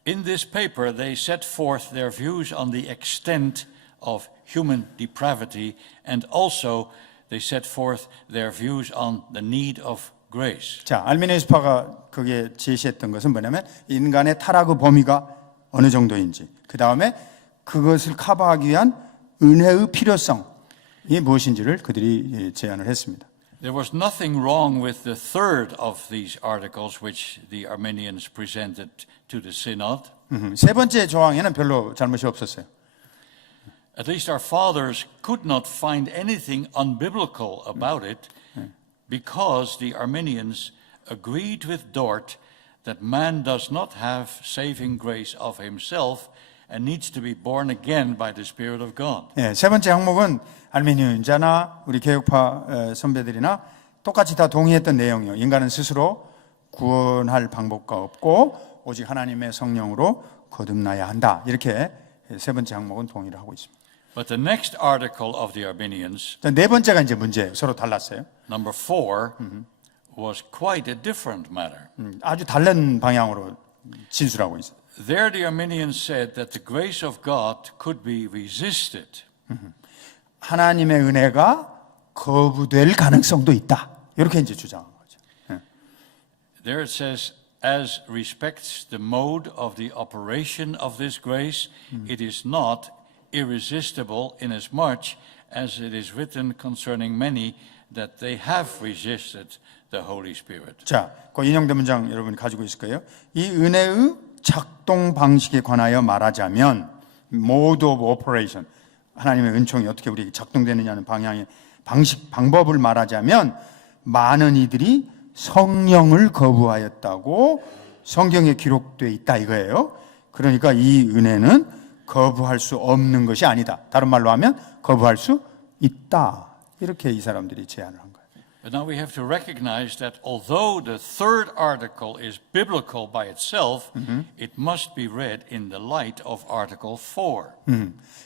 In this paper, they set forth their views on the extent of human depravity, and also they set forth their views on the need of grace. 자, 알미니스파가 거기에 제시했던 것은 뭐냐면 인간의 타락의 범위가 어느 정도인지, 그 다음에 그것을 커버하기 위한 은혜의 필요성이 무엇인지를 그들이 제안을 했습니다. There was nothing wrong with the third of these articles which the Arminians presented to the Synod. 세 번째 조항에는 별로 잘못이 없었어요. At least our fathers could not find anything unbiblical about it because the Arminians agreed with Dort that man does not have saving grace of himself and needs to be born again by the Spirit of God. 네, 세 번째 항목은 알미니언자나 우리 개혁파 선배들이나 똑같이 다 동의했던 내용이에요. 인간은 스스로 구원할 방법가 없고 오직 하나님의 성령으로 거듭나야 한다. 이렇게 세 번째 항목은 동의를 하고 있습니다. But the next article of the Arminians, 네 번째가 이제 문제예요. 서로 달랐어요. number 4, was quite a different matter. 아주 다른 방향으로 진술하고 있어요. There the Arminians said that the grace of God could be resisted. 하나님의 은혜가 거부될 가능성도 있다. 이렇게 이제 주장한 거죠. There it says, as respects the mode of the operation of this grace, it is not irresistible inasmuch as it is written concerning many, that they have resisted the Holy Spirit. 자, 그 인용된 문장 여러분이 가지고 있을 거예요. 이 은혜의 작동 방식에 관하여 말하자면 mode of operation, 하나님의 은총이 어떻게 우리에게 작동되느냐는 방향의 방법을 말하자면 많은 이들이 성령을 거부하였다고 성경에 기록되어 있다 이거예요. 그러니까 이 은혜는 거부할 수 없는 것이 아니다. 다른 말로 하면 거부할 수 있다. 이렇게 이 사람들이 제안을 한 거예요. But now we have to recognize that although the third article is biblical by itself, it must be read in the light of Article 4.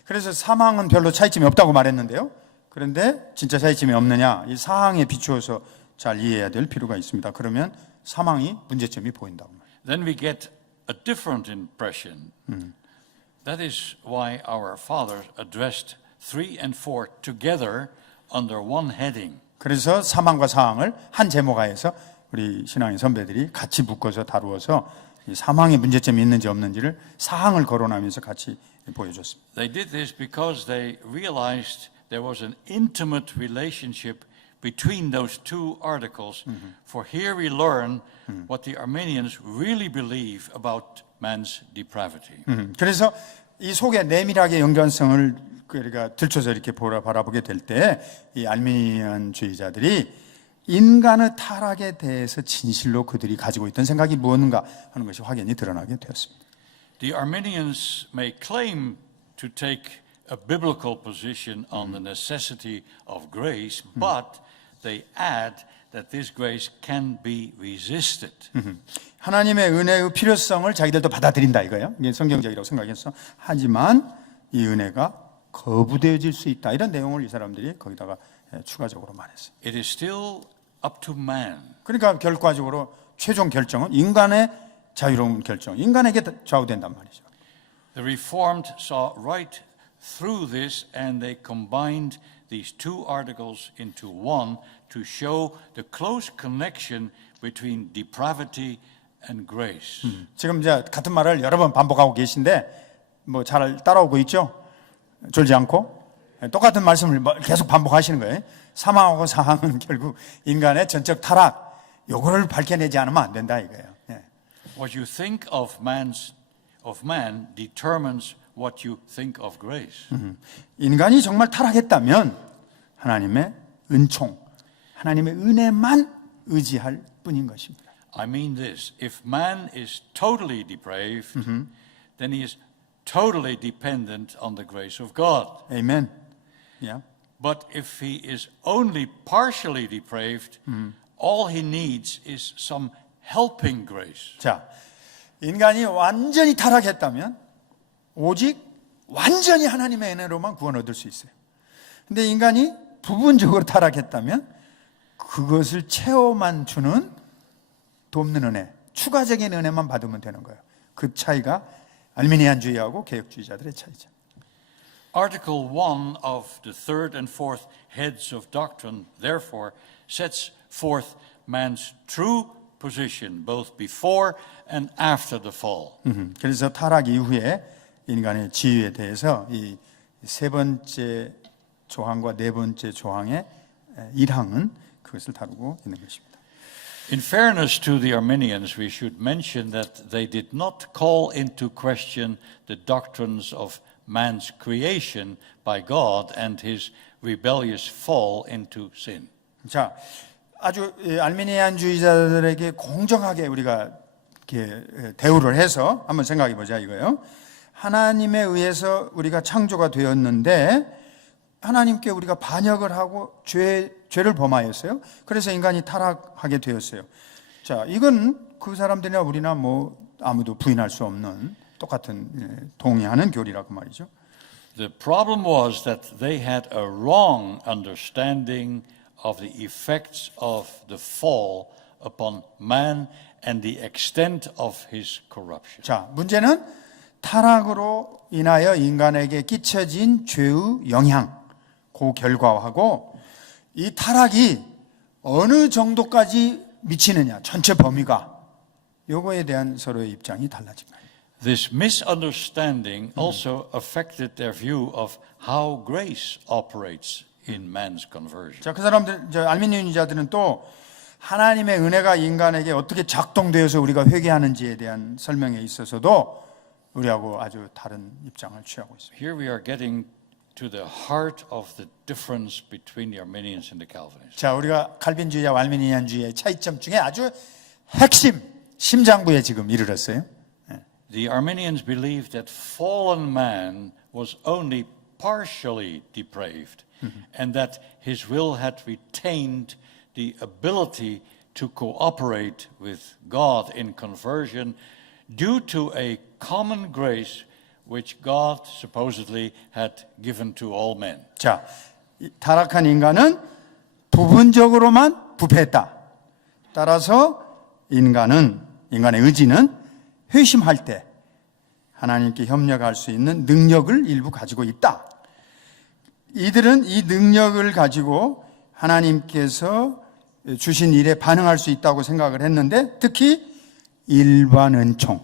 그래서 사망은 별로 차이점이 없다고 말했는데요. 그런데 진짜 차이점이 없느냐? 이 사항에 비추어서 잘 이해해야 될 필요가 있습니다. 그러면 사망이 문제점이 보인다고 말이에요. Then we get a different impression. That is why our fathers addressed 3 and 4 together under one heading. 그래서 사망과 사항을 한 제목하에서 우리 신앙의 선배들이 같이 묶어서 다루어서 이 사망의 문제점이 있는지 없는지를 사항을 거론하면서 같이 보여줬습니다. They did this because they realized there was an intimate relationship between those two articles. For here we learn what the Arminians really believe about man's depravity. 그래서 이 속에 내밀하게 연관성을 우리가 들춰서 이렇게 바라보게 될 때 이 알미니안주의자들이 인간의 타락에 대해서 진실로 그들이 가지고 있던 생각이 무엇인가 하는 것이 확연히 드러나게 되었습니다. The Arminians may claim to take a biblical position on the necessity of grace, but they add that this grace can be resisted. 하나님의 은혜의 필요성을 자기들도 받아들인다 이거예요. 이게 성경적이라고 생각해서 하지만 이 은혜가 거부되어질 수 있다 이런 내용을 이 사람들이 거기다가 추가적으로 말했어요. It is still up to man. 그러니까 결과적으로 최종 결정은 인간의 자유로운 결정, 인간에게 좌우된단 말이죠. The Reformed saw right through this and they combined these two articles into one to show the close connection between depravity and grace. 지금 이제 같은 말을 여러 번 반복하고 계신데 뭐 잘 따라오고 있죠? 졸지 않고 똑같은 말씀을 계속 반복하시는 거예요. 사망하고 사항은 결국 인간의 전적 타락, 요거를 밝혀내지 않으면 안 된다 이거예요. What you think of man determines what you think of grace. 인간이 정말 타락했다면 하나님의 은총, 하나님의 은혜만 의지할 뿐인 것입니다. I mean this, if man is totally depraved, then he is totally dependent on the grace of God. 아멘. Yeah. But if he is only partially depraved, all he needs is some helping grace. 자, 인간이 완전히 타락했다면 오직 완전히 하나님의 은혜로만 구원 얻을 수 있어요. 근데 인간이 부분적으로 타락했다면 그것을 채워만 주는 돕는 은혜, 추가적인 은혜만 받으면 되는 거예요. 그 차이가 알미니안주의하고 개혁주의자들의 차이죠. Article 1 of the third and fourth heads of doctrine, therefore, sets forth man's true position both before and after the fall. 그래서 타락 이후에 인간의 지위에 대해서 이 세 번째 조항과 네 번째 조항의 1항은 그것을 다루고 있는 것입니다. In fairness to the Arminians, we should mention that they did not call into question the doctrines of man's creation by God and his rebellious fall into sin. 자, 아주 알미니안주의자들에게 공정하게 우리가 이렇게 대우를 해서 한번 생각해 보자 이거예요. 하나님에 의해서 우리가 창조가 되었는데 하나님께 우리가 반역을 하고 죄를 범하였어요. 그래서 인간이 타락하게 되었어요. 자, 이건 그 사람들이나 우리나 뭐 아무도 부인할 수 없는 똑같은 동의하는 교리라고 말이죠. The problem was that they had a wrong understanding of the effects of the fall upon man and the extent of his corruption. 자, 문제는 타락으로 인하여 인간에게 끼쳐진 죄의 영향, 그 결과하고 이 타락이 어느 정도까지 미치느냐, 전체 범위가 요거에 대한 서로의 입장이 달라진 거예요. This misunderstanding also affected their view of how grace operates in man's conversion. 자, 그 사람들, 알미니언주의자들은 또 하나님의 은혜가 인간에게 어떻게 작동되어서 우리가 회개하는지에 대한 설명에 있어서도 우리하고 아주 다른 입장을 취하고 있습니다. Here we are getting to the heart of the difference between the Arminians and the Calvinists. 자, 우리가 칼빈주의와 알미니안주의의 차이점 중에 아주 핵심, 심장부에 지금 이르렀어요. The Arminians believed that fallen man was only partially depraved and that his will had retained the ability to cooperate with God in conversion due to a common grace which God supposedly had given to all men. 자, 타락한 인간은 부분적으로만 부패했다. 따라서 인간의 의지는 회심할 때 하나님께 협력할 수 있는 능력을 일부 가지고 있다. 이들은 이 능력을 가지고 하나님께서 주신 일에 반응할 수 있다고 생각을 했는데 특히 일반 은총,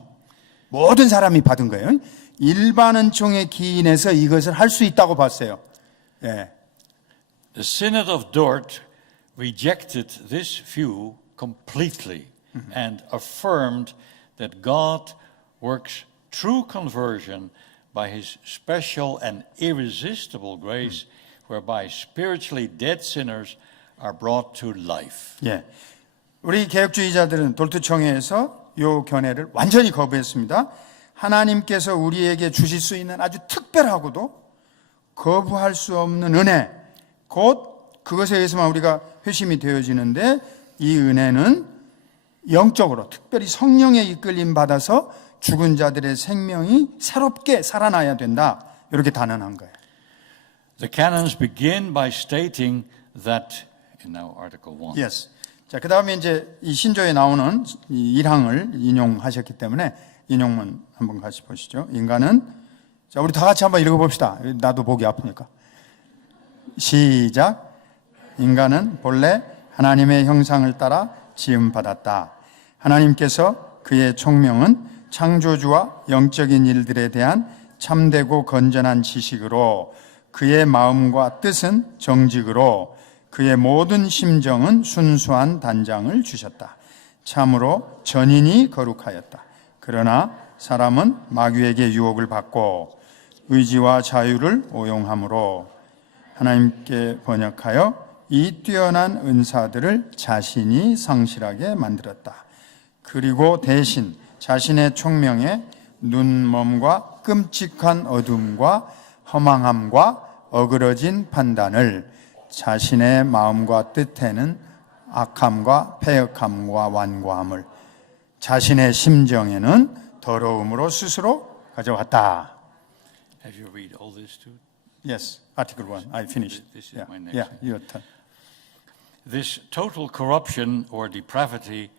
모든 사람이 받은 거예요. 일반 은총에 기인해서 이것을 할 수 있다고 봤어요. 예. The Synod of Dort rejected this view completely and affirmed that God works true conversion by his special and irresistible grace whereby spiritually dead sinners are brought to life. 예. 우리 개혁주의자들은 돌투청회에서 이 견해를 완전히 거부했습니다. 하나님께서 우리에게 주실 수 있는 아주 특별하고도 거부할 수 없는 은혜, 곧 그것에 의해서만 우리가 회심이 되어지는데 이 은혜는 영적으로 특별히 성령의 이끌림 받아서 죽은 자들의 생명이 새롭게 살아나야 된다. 이렇게 단언한 거예요. The canons begin by stating that in now Article 1. Yes. 자, 그다음에 이제 이 신조에 나오는 이 1항을 인용하셨기 때문에 인용문 한번 같이 보시죠. 인간은 자, 우리 다 같이 한번 읽어 봅시다. 나도 보기 아프니까. 시작. 인간은 본래 하나님의 형상을 따라 지음 받았다. 하나님께서 그의 총명은 창조주와 영적인 일들에 대한 참되고 건전한 지식으로 그의 마음과 뜻은 정직으로 그의 모든 심정은 순수한 단장을 주셨다. 참으로 전인이 거룩하였다. 그러나 사람은 마귀에게 유혹을 받고 의지와 자유를 오용함으로 하나님께 번역하여 이 뛰어난 은사들을 자신이 상실하게 만들었다. 그리고 대신 자신의 총명에 눈먼과 끔찍한 어둠과 허망함과 어그러진 판단을 자신의 마음과 뜻에는 악함과 패역함과 완고함을 자신의 심정에는 더러움으로 스스로 가져왔다. Have you read all this too? Yes, Article 1. I finished. This is my next Yeah, one. your turn. This total corruption or depravity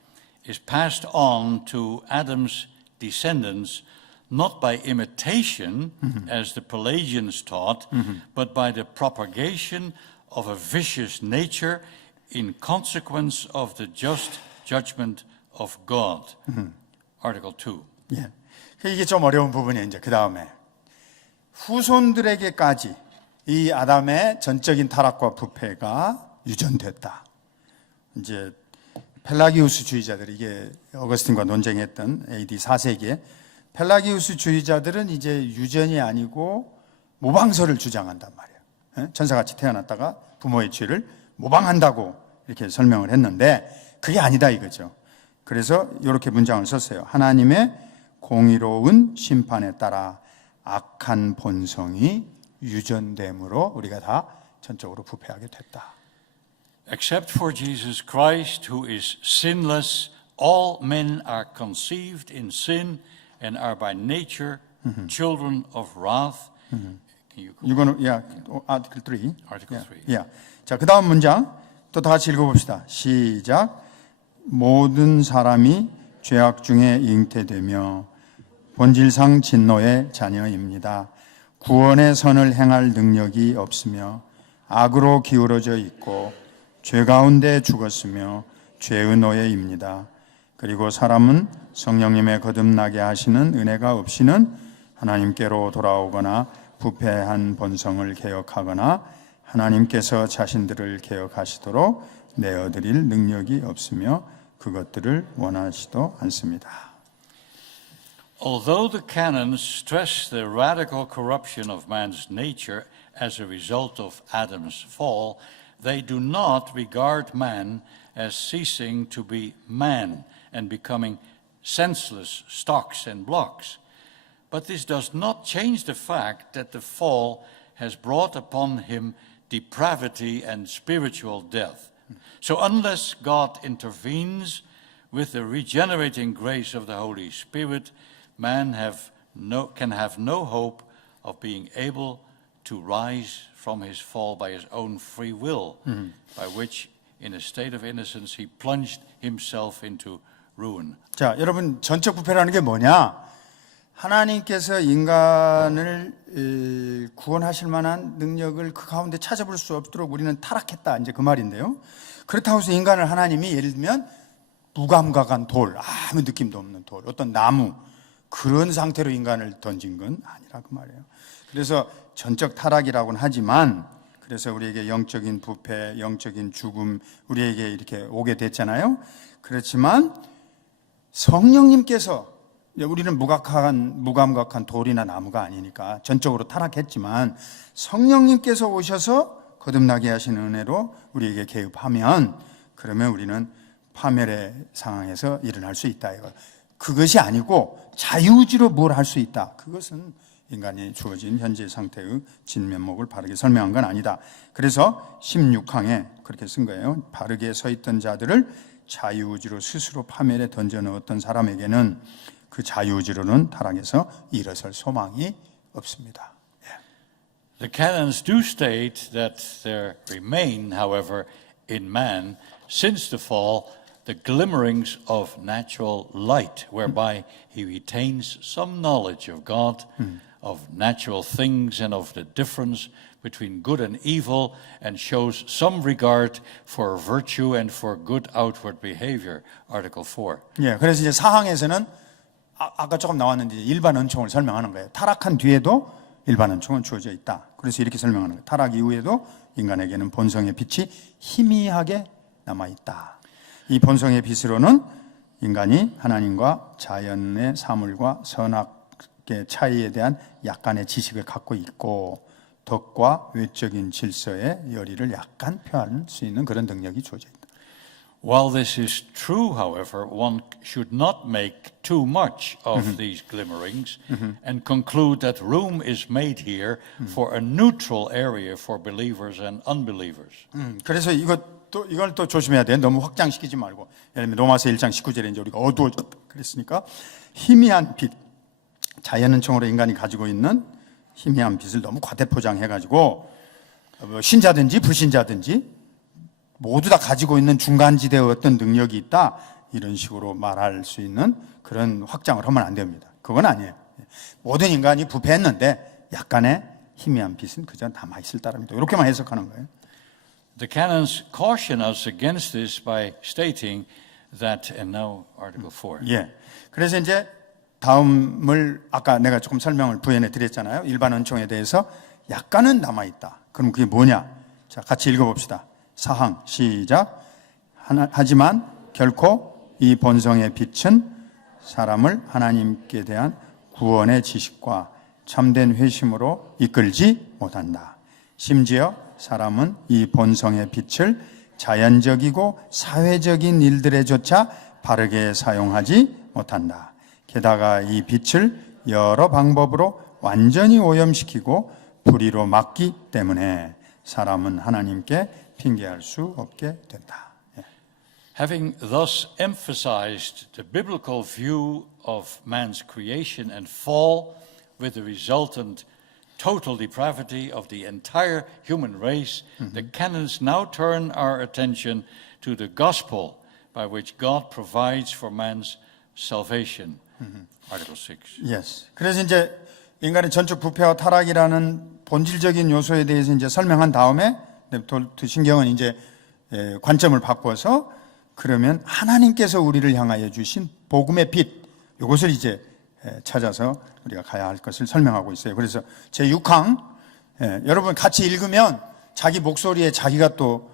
is passed on to Adam's descendants not by imitation, as the Pelagians taught, but by the propagation of a vicious nature in consequence of the just judgment of God. Article 2. 예. 이게 좀 어려운 부분이에요. 이제 그 다음에 후손들에게까지 이 아담의 전적인 타락과 부패가 유전됐다. 이제 펠라기우스주의자들, 이게 어거스틴과 논쟁했던 AD 4세기에 펠라기우스주의자들은 이제 유전이 아니고 모방설을 주장한단 말이에요. 천사같이 태어났다가 부모의 죄를 모방한다고 이렇게 설명을 했는데 그게 아니다 이거죠. 그래서 이렇게 문장을 썼어요. 하나님의 공의로운 심판에 따라 악한 본성이 유전됨으로 우리가 다 전적으로 부패하게 됐다. Except for Jesus Christ, who is sinless, all men are conceived in sin and are by nature children of wrath. Can you go? 이거는 Article 3. Article 3. Yeah. 자, 그 다음 문장 또 다 같이 읽어봅시다. 시작. 모든 사람이 죄악 중에 잉태되며 본질상 진노의 자녀입니다. 구원의 선을 행할 능력이 없으며 악으로 기울어져 있고 죄 가운데 죽었으며 죄의 노예입니다. 그리고 사람은 성령님의 거듭나게 하시는 은혜가 없이는 하나님께로 돌아오거나 부패한 본성을 개혁하거나 하나님께서 자신들을 개혁하시도록 내어드릴 능력이 없으며 그것들을 원하시도 않습니다. Although the canons stress the radical corruption of man's nature as a result of Adam's fall, they do not regard man as ceasing to be man and becoming senseless stocks and blocks. But this does not change the fact that the fall has brought upon him depravity and spiritual death. So unless God intervenes with the regenerating grace of the Holy Spirit, man can have no hope of being able to rise from his fall by his own free will, by which, in a state of innocence, he plunged himself into ruin. 자, 여러분 전적 부패라는 게 뭐냐? 하나님께서 인간을 구원하실 만한 능력을 그 가운데 찾아볼 수 없도록 우리는 타락했다. 이제 그 말인데요. 그렇다고 해서 인간을 하나님이 예를 들면 무감각한 돌, 아무 느낌도 없는 돌, 어떤 나무 그런 상태로 인간을 던진 건 아니라 그 말이에요. 그래서 전적 타락이라고는 하지만 그래서 우리에게 영적인 부패, 영적인 죽음 우리에게 이렇게 오게 됐잖아요. 그렇지만 성령님께서 우리는 무감각한 돌이나 나무가 아니니까 전적으로 타락했지만 성령님께서 오셔서 거듭나게 하시는 은혜로 우리에게 개입하면 그러면 우리는 파멸의 상황에서 일어날 수 있다. 이거. 그것이 아니고 자유의지로 뭘 할 수 있다. 그것은 인간이 주어진 현재 상태의 진면목을 바르게 설명한 건 아니다. 그래서 16항에 그렇게 쓴 거예요. 바르게 서 있던 자들을 자유의지로 스스로 파멸에 던져넣었던 사람에게는 그 자유의지로는 타락해서 일어설 소망이 없습니다. The canons do state that there remain, however, in man, since the fall, the glimmerings of natural light, whereby he retains some knowledge of God, of natural things, and of the difference between good and evil, and shows some regard for virtue and for good outward behavior. Article 4. 예, 그래서 이제 사항에서는 아까 조금 나왔는데 일반 은총을 설명하는 거예요. 타락한 뒤에도 일반 은총은 주어져 있다. 그래서 이렇게 설명하는 거예요. 타락 이후에도 인간에게는 본성의 빛이 희미하게 남아 있다. 이 본성의 빛으로는 인간이 하나님과 자연의 사물과 선악의 차이에 대한 약간의 지식을 갖고 있고 덕과 외적인 질서의 열의를 약간 표할 수 있는 그런 능력이 주어져 있다. While this is true, however, one should not make too much of these glimmerings and conclude that room is made here for a neutral area for believers and unbelievers. 그래서 이걸 또 조심해야 돼. 너무 확장시키지 말고. 예를 들면 로마서 1장 19절에 이제 우리가 어두워졌다 그랬으니까 희미한 빛, 자연은총으로 인간이 가지고 있는 희미한 빛을 너무 과대포장해가지고 신자든지 불신자든지 모두 다 가지고 있는 중간지대의 어떤 능력이 있다 이런 식으로 말할 수 있는 그런 확장을 하면 안 됩니다. 그건 아니에요. 모든 인간이 부패했는데 약간의 희미한 빛은 그저 남아있을 따름이다. 이렇게만 해석하는 거예요. The canons caution us against this by stating that, and now Article 4. 예. 그래서 이제 다음을 아까 내가 조금 설명을 부연해 드렸잖아요. 일반 은총에 대해서 약간은 남아있다. 그럼 그게 뭐냐? 자, 같이 읽어봅시다. 사항 시작. 하지만 결코 이 본성의 빛은 사람을 하나님께 대한 구원의 지식과 참된 회심으로 이끌지 못한다. 심지어 사람은 이 본성의 빛을 자연적이고 사회적인 일들에조차 바르게 사용하지 못한다. 게다가 이 빛을 여러 방법으로 완전히 오염시키고 불의로 막기 때문에 사람은 하나님께 핑계할 수 없게 된다. Having thus emphasized the biblical view of man's creation and fall with the resultant total depravity of the entire human race, the canons now turn our attention to the gospel by which God provides for man's salvation. Article 6. Yes. 그래서 이제 인간의 전적 부패와 타락이라는 본질적인 요소에 대해서 이제 설명한 다음에 신경은 이제 관점을 바꿔서 그러면 하나님께서 우리를 향하여 주신 복음의 빛, 이것을 이제 찾아서 우리가 가야 할 것을 설명하고 있어요. 그래서 제6항 여러분 같이 읽으면 자기 목소리에 자기가 또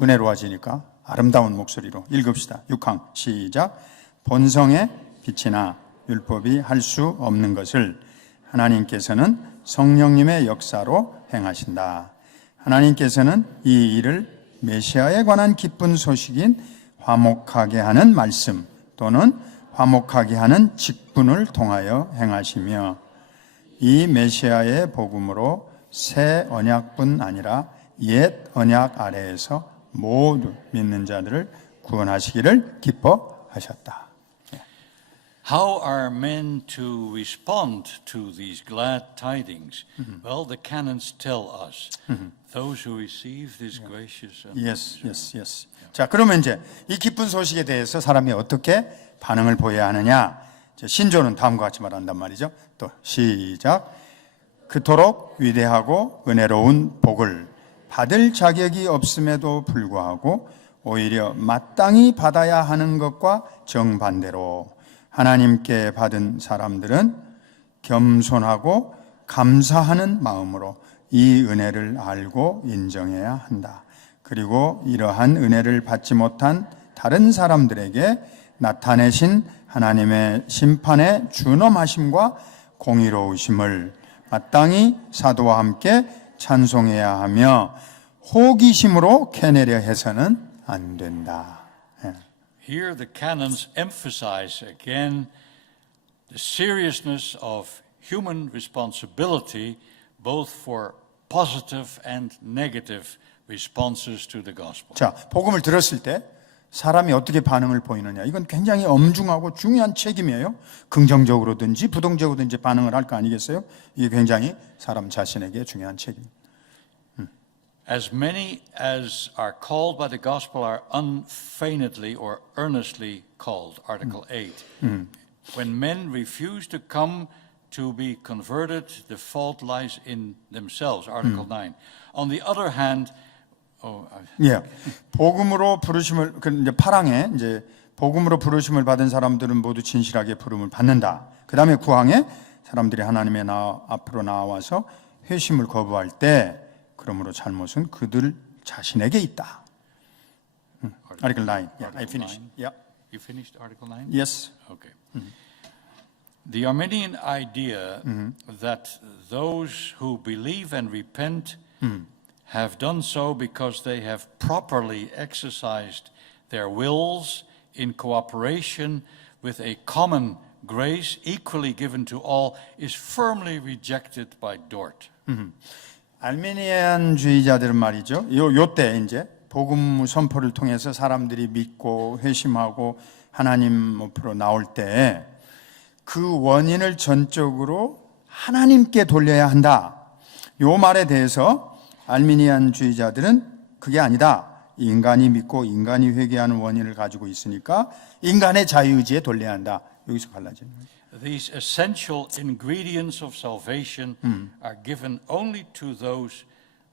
은혜로워지니까 아름다운 목소리로 읽읍시다. 6항 시작. 본성의 빛이나 율법이 할 수 없는 것을 하나님께서는 성령님의 역사로 행하신다. 하나님께서는 이 일을 메시아에 관한 기쁜 소식인 화목하게 하는 말씀 또는 화목하게 하는 직분을 통하여 행하시며 이 메시아의 복음으로 새 언약뿐 아니라 옛 언약 아래에서 모두 믿는 자들을 구원하시기를 기뻐하셨다. How are men to respond to these glad tidings? Well, the canons tell us. Those who receive this gracious and Yes. 자, 그러면 이제 이 기쁜 소식에 대해서 사람이 어떻게 반응을 보여야 하느냐? 신조는 다음과 같이 말한단 말이죠. 또 시작. 그토록 위대하고 은혜로운 복을 받을 자격이 없음에도 불구하고 오히려 마땅히 받아야 하는 것과 정반대로 하나님께 받은 사람들은 겸손하고 감사하는 마음으로 이 은혜를 알고 인정해야 한다. 그리고 이러한 은혜를 받지 못한 다른 사람들에게 나타내신 하나님의 심판의 준엄하심과 공의로우심을 마땅히 사도와 함께 찬송해야 하며 호기심으로 캐내려 해서는 안 된다. here the canons emphasize again the seriousness of human responsibility both for positive and negative responses to the gospel. 자, 복음을 들었을 때 사람이 어떻게 반응을 보이느냐. 이건 굉장히 엄중하고 중요한 책임이에요. 긍정적으로든지 부정적으로든지 반응을 할 거 아니겠어요? 이게 굉장히 사람 자신에게 중요한 책임. As many as are called by the gospel are unfeignedly or earnestly called, Article 8. When men refuse to come to be converted, the fault lies in themselves, Article 9. On the other hand, 예. 복음으로 부르심을 이제 8항에 이제 복음으로 부르심을 받은 사람들은 모두 진실하게 부름을 받는다. 그다음에 9항에 사람들이 하나님의 앞으로 나와서 회심을 거부할 때 그러므로 잘못은 그들 자신에게 있다. Article 9. Yeah, I finished. Yeah. You finished Article 9? Yes. Okay. The Arminian idea that those who believe and repent have done so because they have properly exercised their wills in cooperation with a common grace equally given to all is firmly rejected by Dort. 알메니안주의자들은 말이죠. 요때 이제 복음 선포를 통해서 사람들이 믿고 회심하고 하나님 앞으로 나올 때 그 원인을 전적으로 하나님께 돌려야 한다. 요 말에 대해서 알미니안주의자들은 그게 아니다. 인간이 믿고 인간이 회개하는 원인을 가지고 있으니까 인간의 자유의지에 돌려야 한다. 여기서 갈라지는 거예요. These essential ingredients of salvation are given only to those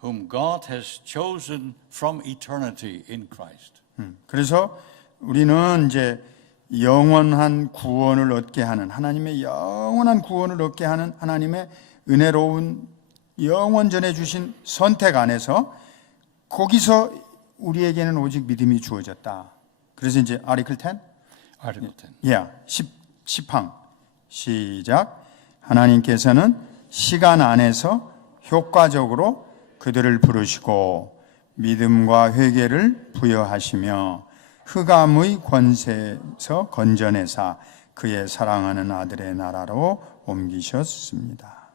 whom God has chosen from eternity in Christ. 그래서 우리는 이제 영원한 구원을 얻게 하는 하나님의 영원한 구원을 얻게 하는 하나님의 은혜로운 영원전에 주신 선택 안에서 거기서 우리에게는 오직 믿음이 주어졌다. 그래서 이제 Article 10? Article 10. Yeah, 10항 시작. 하나님께서는 시간 안에서 효과적으로 그들을 부르시고 믿음과 회개를 부여하시며 흑암의 권세에서 건져내사 그의 사랑하는 아들의 나라로 옮기셨습니다.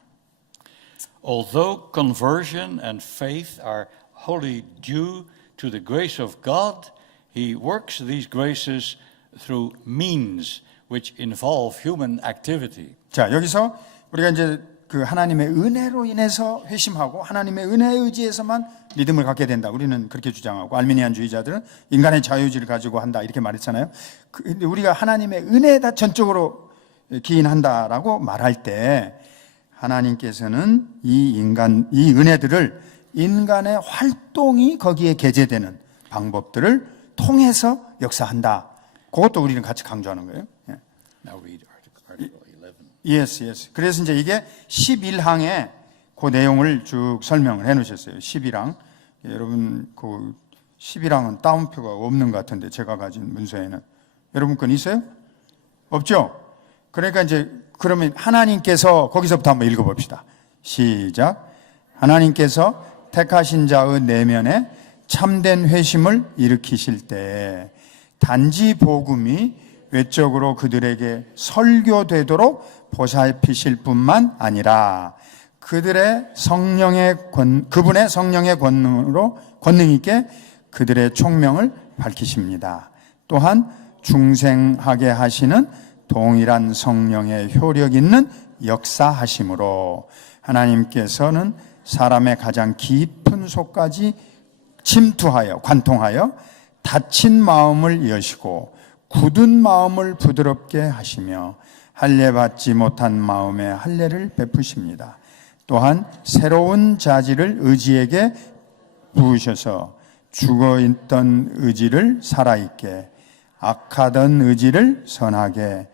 Although conversion and faith are wholly due to the grace of God, He works these graces through means which involve human activity. 자, 여기서 우리가 이제 그 하나님의 은혜로 인해서 회심하고 하나님의 은혜에 의지해서만 믿음을 갖게 된다. 우리는 그렇게 주장하고 알미니안주의자들은 인간의 자유의지를 가지고 한다 이렇게 말했잖아요. 근데 우리가 하나님의 은혜에다 전적으로 기인한다라고 말할 때 하나님께서는 이 은혜들을 인간의 활동이 거기에 게재되는 방법들을 통해서 역사한다. 그것도 우리는 같이 강조하는 거예요. Now read Article 11. yes. 그래서 이제 이게 11항에 그 내용을 쭉 설명을 해 놓으셨어요. 11항. 여러분 그 11항은 따옴표가 없는 것 같은데 제가 가진 문서에는 여러분 건 있어요? 없죠? 그러니까 이제 그러면 하나님께서 거기서부터 한번 읽어 봅시다. 시작. 하나님께서 택하신 자의 내면에 참된 회심을 일으키실 때 단지 복음이 외적으로 그들에게 설교되도록 보살피실 뿐만 아니라 그분의 성령의 권능 있게 그들의 총명을 밝히십니다. 또한 중생하게 하시는 동일한 성령의 효력 있는 역사하심으로 하나님께서는 사람의 가장 깊은 속까지 침투하여 관통하여 다친 마음을 여시고 굳은 마음을 부드럽게 하시며 할례 받지 못한 마음에 할례를 베푸십니다. 또한 새로운 자질을 의지에게 부으셔서 죽어있던 의지를 살아있게, 악하던 의지를 선하게,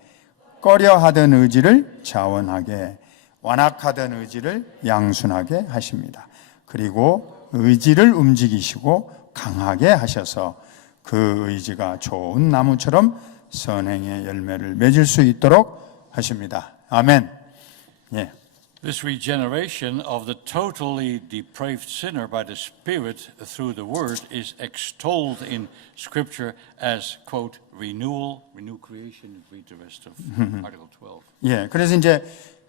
꺼려하던 의지를 자원하게, 완악하던 의지를 양순하게 하십니다. 그리고 의지를 움직이시고 강하게 하셔서 그 의지가 좋은 나무처럼 선행의 열매를 맺을 수 있도록 하십니다. 아멘. 예. This regeneration of the totally depraved sinner by the Spirit through the Word is extolled in Scripture as, quote, renewal, renew creation. Read the rest of Article 12. 예. 그래서 이제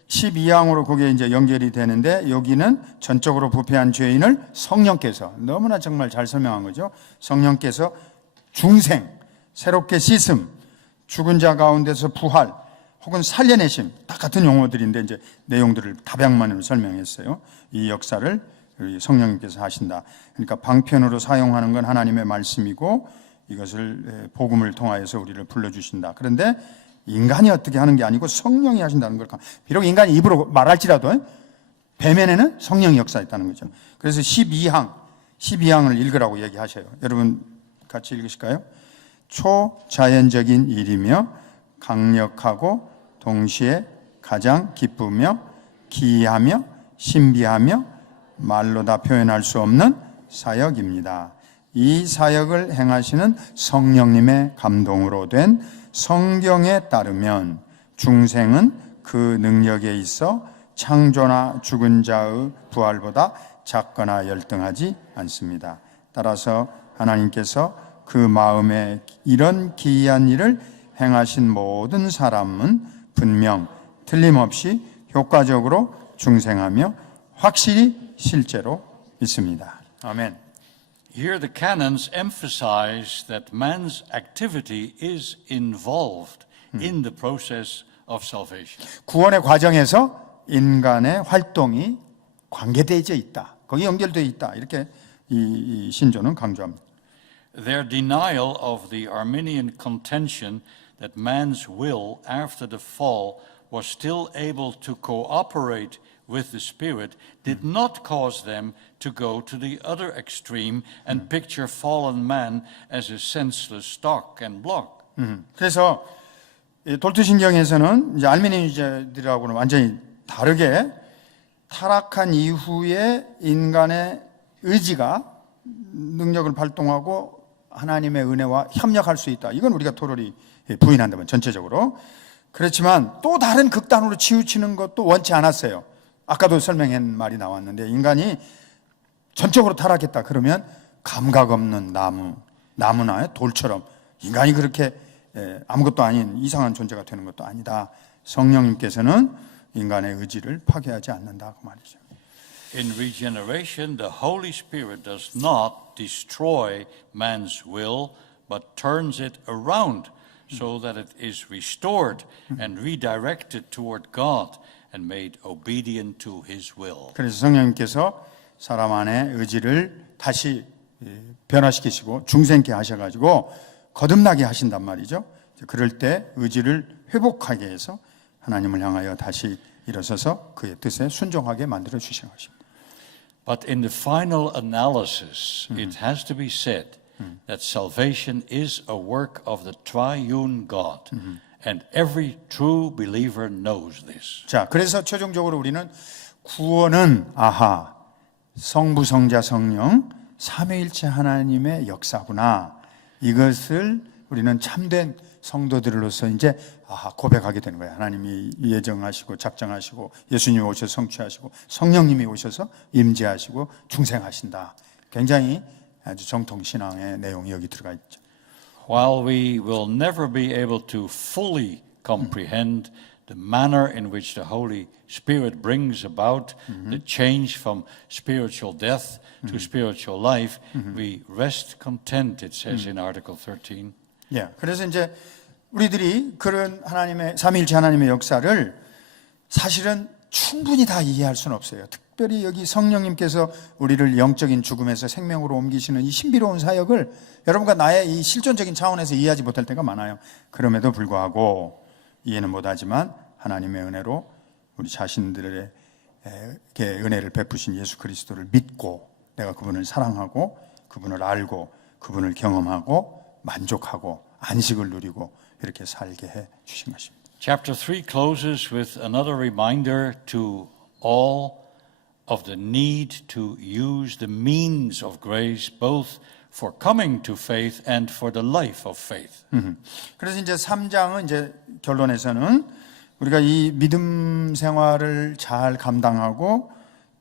12항으로 그게 이제 연결이 되는데 여기는 전적으로 부패한 죄인을 성령께서 너무나 정말 잘 설명한 거죠. 성령께서 중생, 새롭게 씻음, 죽은 자 가운데서 부활, 혹은 살려내심, 딱 같은 용어들인데 이제 내용들을 답양만으로 설명했어요. 이 역사를 우리 성령님께서 하신다. 그러니까 방편으로 사용하는 건 하나님의 말씀이고 이것을 복음을 통하여서 우리를 불러주신다. 그런데 인간이 어떻게 하는 게 아니고 성령이 하신다는 걸, 비록 인간이 입으로 말할지라도 배면에는 성령이 역사했다는 거죠. 그래서 12항을 읽으라고 얘기하셔요. 여러분 같이 읽으실까요? 초자연적인 일이며 강력하고 동시에 가장 기쁘며 기이하며 신비하며 말로 다 표현할 수 없는 사역입니다. 이 사역을 행하시는 성령님의 감동으로 된 성경에 따르면 중생은 그 능력에 있어 창조나 죽은 자의 부활보다 작거나 열등하지 않습니다. 따라서 하나님께서 그 마음에 이런 기이한 일을 행하신 모든 사람은 분명 틀림없이 효과적으로 중생하며 확실히 실제로 있습니다. 아멘. Here the canons emphasize that man's activity is involved in the process of salvation. 구원의 과정에서 인간의 활동이 관계되어 있다. 거기 연결되어 있다. 이렇게 이 신조는 강조합니다. Their denial of the Arminian contention that man's will after the fall was still able to cooperate with the Spirit did not cause them to go to the other extreme and picture fallen man as a senseless stock and block. 그래서 돌투신경에서는 이제 알미니주의자들하고는 완전히 다르게 타락한 이후에 인간의 의지가 능력을 발동하고 하나님의 은혜와 협력할 수 있다. 이건 우리가 토론이 부인한다면 전체적으로. 그렇지만 또 다른 극단으로 치우치는 것도 원치 않았어요. 아까도 설명한 말이 나왔는데 인간이 전적으로 타락했다 그러면 감각 없는 나무나 돌처럼 인간이 그렇게 아무것도 아닌 이상한 존재가 되는 것도 아니다. 성령님께서는 인간의 의지를 파괴하지 않는다 그 말이죠. In regeneration, the Holy Spirit does not destroy man's will, but turns it around so that it is restored and redirected toward God and made obedient to His will. 그래서 성령님께서 사람 안의 의지를 다시 변화시키시고 중생케 하셔가지고 거듭나게 하신단 말이죠. 그럴 때 의지를 회복하게 해서 하나님을 향하여 다시 일어서서 그의 뜻에 순종하게 만들어 주신 것입니다. But in the final analysis, it has to be said that salvation is a work of the triune God and every true believer knows this. 자, 그래서 최종적으로 우리는 구원은 성부, 성자, 성령 삼위일체 하나님의 역사구나. 이것을 우리는 참된 성도들로서 이제 고백하게 되는 거예요. 하나님이 예정하시고 작정하시고 예수님이 오셔서 성취하시고 성령님이 오셔서 임재하시고 중생하신다. 굉장히 아주 정통 신앙의 내용이 여기 들어가 있죠. While we will never be able to fully comprehend the manner in which the Holy Spirit brings about the change from spiritual death to spiritual life, we rest content, it says in Article 13. 예, 그래서 이제 우리들이 그런 하나님의 삼위일체 하나님의 역사를 사실은 충분히 다 이해할 수는 없어요. 특별히 여기 성령님께서 우리를 영적인 죽음에서 생명으로 옮기시는 이 신비로운 사역을 여러분과 나의 이 실존적인 차원에서 이해하지 못할 때가 많아요. 그럼에도 불구하고 이해는 못하지만 하나님의 은혜로 우리 자신들에게 은혜를 베푸신 예수 그리스도를 믿고 내가 그분을 사랑하고 그분을 알고 그분을 경험하고 만족하고 안식을 누리고 이렇게 살게 해 주신 것입니다. Chapter 3 closes with another reminder to all of the need to use the means of grace both for coming to faith and for the life of faith. 그래서 이제 3장은 이제 결론에서는 우리가 이 믿음 생활을 잘 감당하고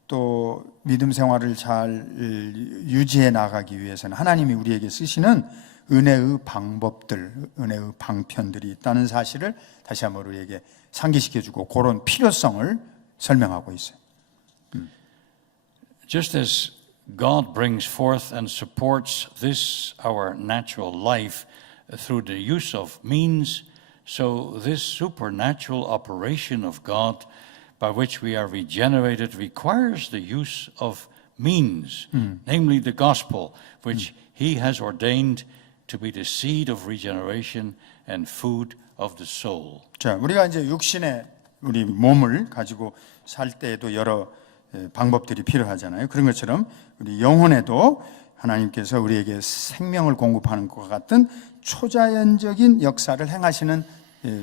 또 믿음 생활을 잘 유지해 나가기 위해서는 하나님이 우리에게 쓰시는 은혜의 방법들, 은혜의 방편들이 있다는 사실을 다시 한번 우리에게 상기시켜주고 그런 필요성을 설명하고 있어요. Just as God brings forth and supports this, our natural life, through the use of means, so this supernatural operation of God by which we are regenerated requires the use of means, namely the gospel, which He has ordained to be the seed of regeneration and food of the soul. 자, 우리가 이제 육신의 우리 몸을 가지고 살 때에도 여러 방법들이 필요하잖아요. 그런 것처럼 우리 영혼에도 하나님께서 우리에게 생명을 공급하는 것과 같은 초자연적인 역사를 행하시는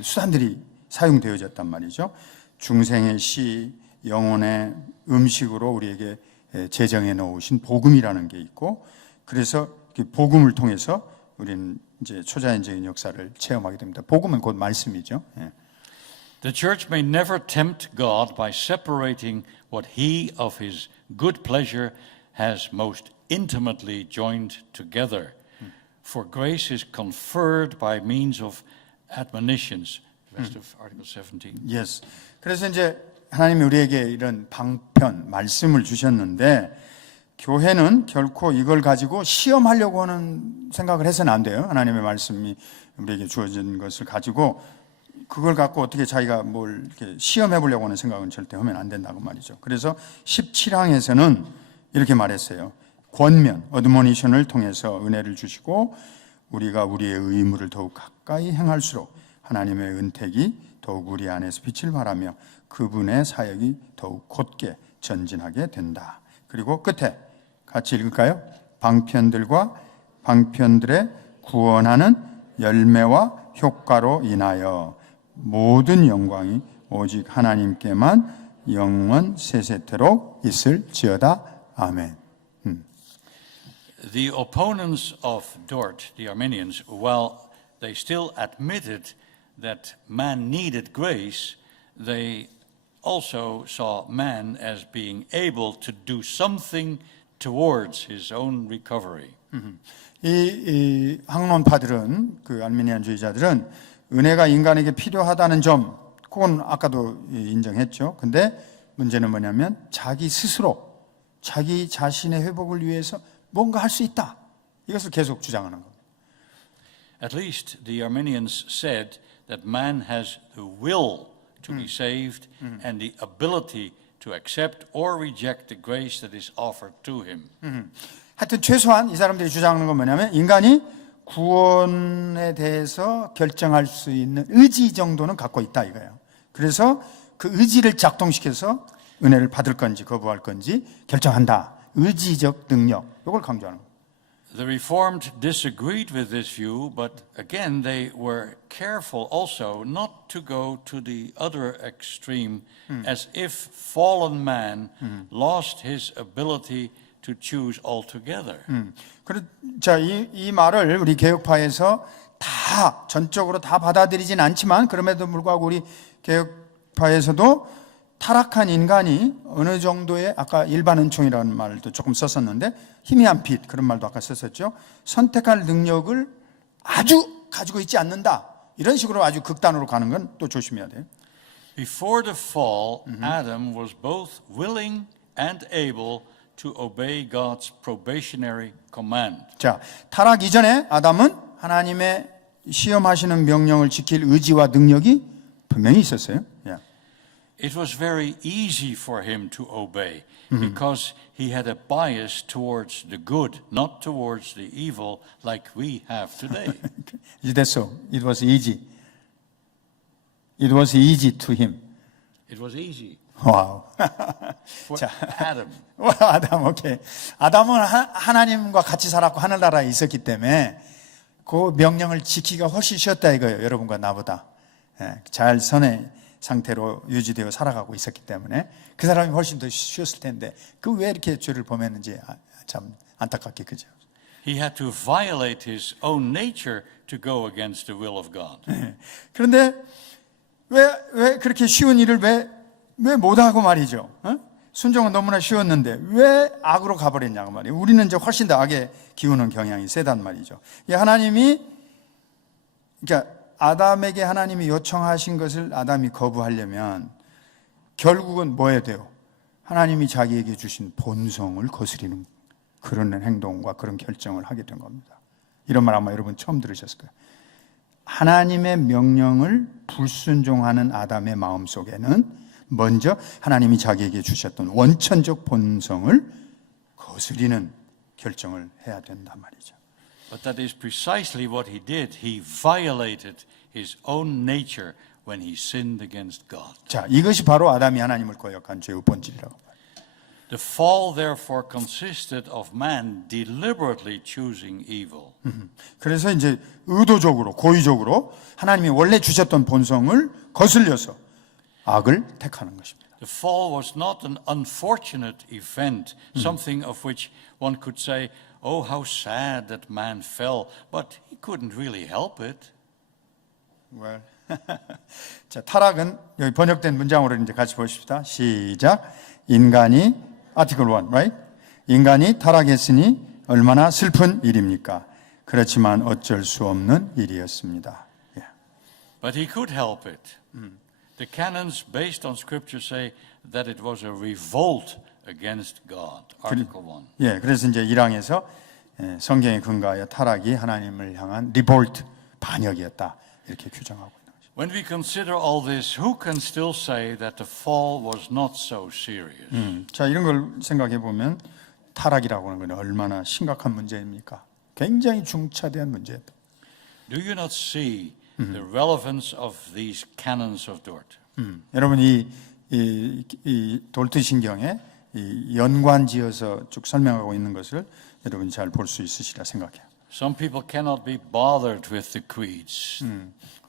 수단들이 사용되어졌단 말이죠. 중생의 시, 영혼의 음식으로 우리에게 제정해 놓으신 복음이라는 게 있고, 그래서 복음을 통해서 우리는 이제 초자연적인 역사를 체험하게 됩니다. 복음은 곧 말씀이죠. The church may never tempt God by separating what He of His good pleasure has most intimately joined together. For grace is conferred by means of admonitions. Rest of Article 17. Yes. 그래서 이제 하나님이 우리에게 이런 방편, 말씀을 주셨는데 교회는 결코 이걸 가지고 시험하려고 하는 생각을 해서는 안 돼요. 하나님의 말씀이 우리에게 주어진 것을 가지고 그걸 갖고 어떻게 자기가 뭘 이렇게 시험해 보려고 하는 생각은 절대 하면 안 된다고 말이죠. 그래서 17항에서는 이렇게 말했어요. 권면, 어드모니션을 통해서 은혜를 주시고 우리가 우리의 의무를 더욱 가까이 행할수록 하나님의 은택이 더욱 우리 안에서 빛을 발하며 그분의 사역이 더욱 곧게 전진하게 된다. 그리고 끝에 같이 읽을까요? 방편들과 방편들의 구원하는 열매와 효과로 인하여 모든 영광이 오직 하나님께만 영원 세세토록 있을지어다. 아멘. The opponents of Dort, the Arminians, while they still admitted that man needed grace, they also saw man as being able to do something towards his own recovery. 이 학론파들은, 그 알미니안주의자들은 은혜가 인간에게 필요하다는 점, 그건 아까도 인정했죠. 근데 문제는 뭐냐면 자기 스스로 자기 자신의 회복을 위해서 뭔가 할 수 있다. 이것을 계속 주장하는 겁니다. At least the Arminians said that man has the will to be saved and the ability to accept or reject the grace that is offered to him. 하여튼 최소한 이 사람들이 주장하는 건 뭐냐면 인간이 구원에 대해서 결정할 수 있는 의지 정도는 갖고 있다 이거예요. 그래서 그 의지를 작동시켜서 은혜를 받을 건지 거부할 건지 결정한다. 의지적 능력, 이걸 강조하는 거예요. The Reformed disagreed with this view, but again, they were careful also not to go to the other extreme, as if fallen man lost his ability to choose altogether. 자, 이 말을 우리 개혁파에서 다 전적으로 다 받아들이진 않지만 그럼에도 불구하고 우리 개혁파에서도 타락한 인간이 어느 정도의 아까 일반 은총이라는 말도 조금 썼었는데 희미한 빛 그런 말도 아까 썼었죠. 선택할 능력을 아주 가지고 있지 않는다. 이런 식으로 아주 극단으로 가는 건 또 조심해야 돼요. Before the fall, Adam was both willing and able to obey God's probationary command. 자, 타락 이전에 아담은 하나님의 시험하시는 명령을 지킬 의지와 능력이 분명히 있었어요. 예. It was very easy for him to obey because he had a bias towards the good, not towards the evil like we have today. 됐어. It was easy. It was easy to him. It was easy 와우. for 자. Adam. 와, 아담, 오케이. 아담은 하나님과 같이 살았고 하늘나라에 있었기 때문에 그 명령을 지키기가 훨씬 쉬웠다 이거예요. 여러분과 나보다. 예, 잘 선의 상태로 유지되어 살아가고 있었기 때문에 그 사람이 훨씬 더 쉬웠을 텐데 그 왜 이렇게 죄를 범했는지 참 안타깝게 그죠. He had to violate his own nature to go against the will of God. 예. 그런데 왜 그렇게 쉬운 일을 왜 못하고 말이죠. 어? 순종은 너무나 쉬웠는데 왜 악으로 가버렸냐고 말이에요. 우리는 이제 훨씬 더 악에 기우는 경향이 세단 말이죠. 하나님이 그러니까 아담에게 하나님이 요청하신 것을 아담이 거부하려면 결국은 뭐 해야 돼요? 하나님이 자기에게 주신 본성을 거스리는 그런 행동과 그런 결정을 하게 된 겁니다. 이런 말 아마 여러분 처음 들으셨을 거예요. 하나님의 명령을 불순종하는 아담의 마음속에는 먼저 하나님이 자기에게 주셨던 원천적 본성을 거스리는 결정을 해야 된단 말이죠. But that is precisely what he did. He violated his own nature when he sinned against God. 자, 이것이 바로 아담이 하나님을 거역한 죄의 본질이라고 봐요. The fall therefore consisted of man deliberately choosing evil. 그래서 이제 의도적으로 고의적으로 하나님이 원래 주셨던 본성을 거슬려서 악을 택하는 것입니다. The fall was not an unfortunate event, something of which one could say, oh, how sad that man fell, but he couldn't really help it. Well. 자, 타락은 여기 번역된 문장으로 이제 같이 보십시다. 시작. 인간이 Article 1, right? 인간이 타락했으니 얼마나 슬픈 일입니까? 그렇지만 어쩔 수 없는 일이었습니다. Yeah. But he could help it. The canons based on scripture say that it was a revolt against God. Article 1. 예, 그래서 이제 1항에서 성경에 근거하여 타락이 하나님을 향한 리볼트, 반역이었다. 이렇게 규정하고 있는 거죠. When we consider all this, who can still say that the fall was not so serious? 자, 이런 걸 생각해 보면 타락이라고 하는 건 얼마나 심각한 문제입니까? 굉장히 중차대한 문제였다. Do you not see the relevance of these canons of Dort? 여러분 이 돌트 신경에 이 연관지어서 쭉 설명하고 있는 것을 여러분이 잘 볼 수 있으시리라 생각해요. Some people cannot be bothered with the creeds.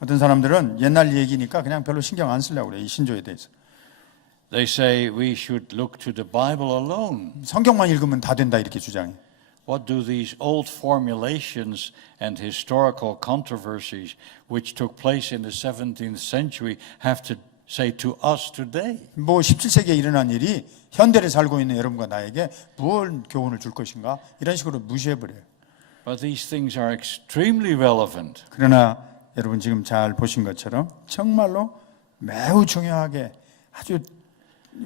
어떤 사람들은 옛날 얘기니까 그냥 별로 신경 안 쓰려고 그래요. 이 신조에 대해서. They say we should look to the Bible alone. 성경만 읽으면 다 된다 이렇게 주장해요. What do these old formulations and historical controversies which took place in the 17th century have to say to us today? 뭐 17세기에 일어난 일이 현대를 살고 있는 여러분과 나에게 무엇 교훈을 줄 것인가? 이런 식으로 무시해버려요. But these things are extremely relevant. 그러나 여러분 지금 잘 보신 것처럼 정말로 매우 중요하게 아주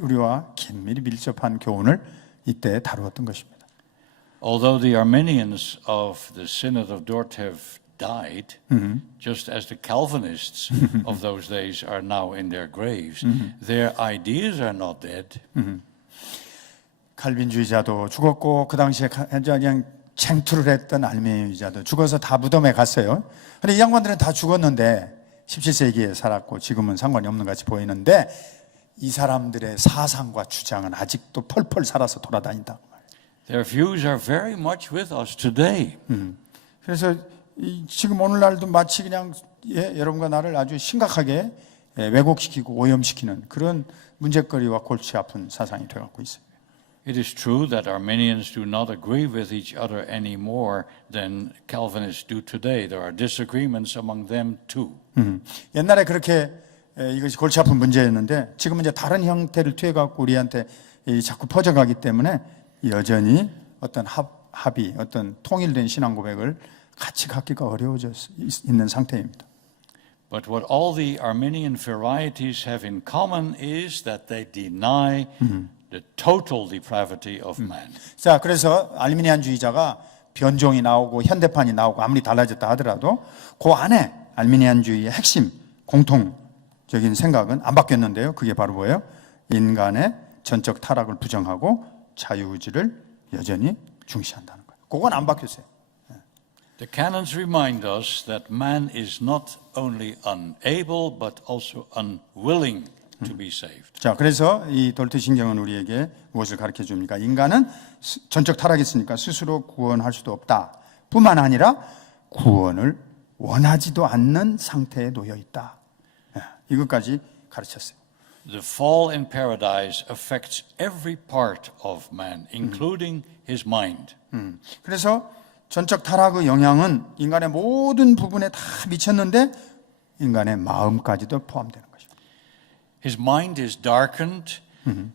우리와 긴밀히 밀접한 교훈을 이때 다루었던 것입니다. Although the Arminians of the Synod of Dort have died, just as the Calvinists of those days are now in their graves, their ideas are not dead. 칼빈주의자도 죽었고 그 당시에 그냥 쟁투를 했던 알메니아주의자도 죽어서 다 무덤에 갔어요. 근데 이 양반들은 다 죽었는데 17세기에 살았고 지금은 상관이 없는 같이 보이는데 이 사람들의 사상과 주장은 아직도 펄펄 살아서 돌아다닌다고 말해요. Their views are very much with us today. 그래서 지금 오늘날도 마치 그냥 여러분과 나를 아주 심각하게 왜곡시키고 오염시키는 그런 문제거리와 골치 아픈 사상이 되어가고 있어요. It is true that Arminians do not agree with each other any more than Calvinists do today. There are disagreements among them too. 옛날에 그렇게 이것이 골치 아픈 문제였는데 지금은 이제 다른 형태를 취해갖고 우리한테 자꾸 퍼져가기 때문에 여전히 어떤 합의, 어떤 통일된 신앙 고백을 같이 갖기가 어려워져 있는 상태입니다. But what all the Arminian varieties have in common is that they deny the total depravity of man. 자, 그래서 알미니안주의자가 변종이 나오고 현대판이 나오고 아무리 달라졌다 하더라도 그 안에 알미니안주의의 핵심 공통적인 생각은 안 바뀌었는데요. 그게 바로 뭐예요? 인간의 전적 타락을 부정하고 자유의지를 여전히 중시한다는 거예요. 그건 안 바뀌었어요. The canons remind us that man is not only unable but also unwilling to be saved. 자, 그래서 이 돌트 신경은 우리에게 무엇을 가르쳐 줍니까? 인간은 전적 타락했으니까 스스로 구원할 수도 없다. 뿐만 아니라 구원을 원하지도 않는 상태에 놓여 있다. 이것까지 가르쳤어요. The fall in paradise affects every part of man, including his mind. 그래서 전적 타락의 영향은 인간의 모든 부분에 다 미쳤는데 인간의 마음까지도 포함되는 것입니다. His mind is darkened,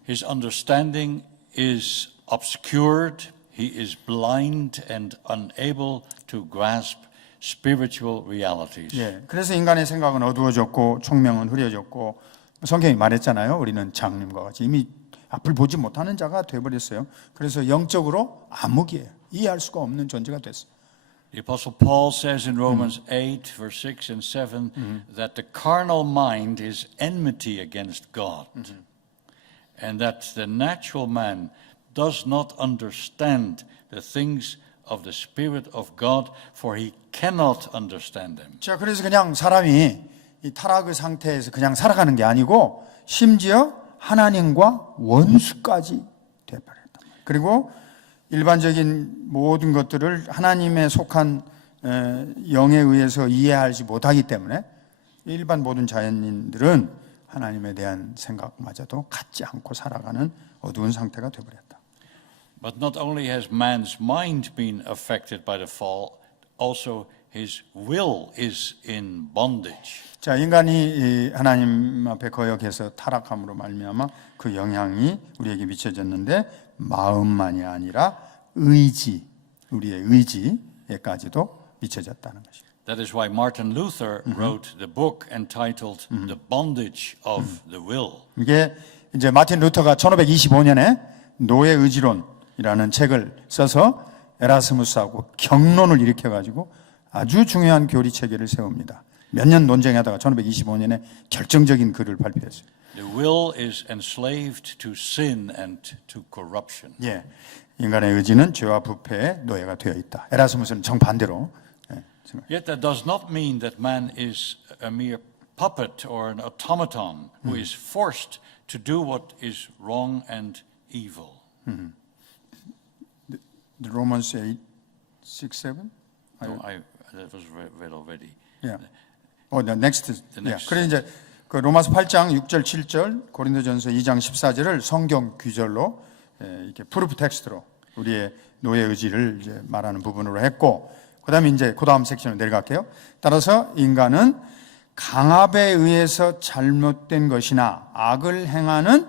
his understanding is obscured, he is blind and unable to grasp spiritual realities. 예, 그래서 인간의 생각은 어두워졌고 총명은 흐려졌고 성경이 말했잖아요. 우리는 장님과 같이 이미 앞을 보지 못하는 자가 되어버렸어요. 그래서 영적으로 암흑이에요. 이해할 수가 없는 존재가 됐어요. The Apostle Paul says in Romans 8, verse 6 and 7, that the carnal mind is enmity against God, and that the natural man does not understand the things of the Spirit of God, for he cannot understand them. 자, 그래서 그냥 사람이 이 타락의 상태에서 그냥 살아가는 게 아니고 심지어 하나님과 원수까지 되어버렸다. 그리고 일반적인 모든 것들을 하나님에 속한 영에 의해서 이해하지 못하기 때문에 일반 모든 자연인들은 하나님에 대한 생각마저도 갖지 않고 살아가는 어두운 상태가 되어버렸다. But not only has man's mind been affected by the fall, also his will is in bondage. 자, 인간이 하나님 앞에 거역해서 타락함으로 말미암아 그 영향이 우리에게 미쳐졌는데 마음만이 아니라 의지, 우리의 의지에까지도 미쳐졌다는 것입니다. That is why Martin Luther wrote the book entitled The Bondage of the Will. 이게 이제 마틴 루터가 1525년에 노예 의지론이라는 책을 써서 에라스무스하고 경론을 일으켜가지고 아주 중요한 교리 체계를 세웁니다. 몇 년 논쟁하다가 1525년에 결정적인 글을 발표했어요. The will is enslaved to sin and to corruption. 예, 인간의 의지는 죄와 부패의 노예가 되어 있다. 에라스무스는 정반대로 Yet that does not mean that man is a mere puppet or an automaton who is forced to do what is wrong and evil. The Romans 8, 6, 7? No, that was read already. Yeah. The next. The next. 그래 이제 그 로마서 8장 6절 7절 고린도전서 2장 14절을 성경 귀절로 이렇게 프루프 텍스트로 우리의 노예 의지를 이제 말하는 부분으로 했고 그다음에 이제 그다음 섹션으로 내려갈게요. 따라서 인간은 강압에 의해서 잘못된 것이나 악을 행하는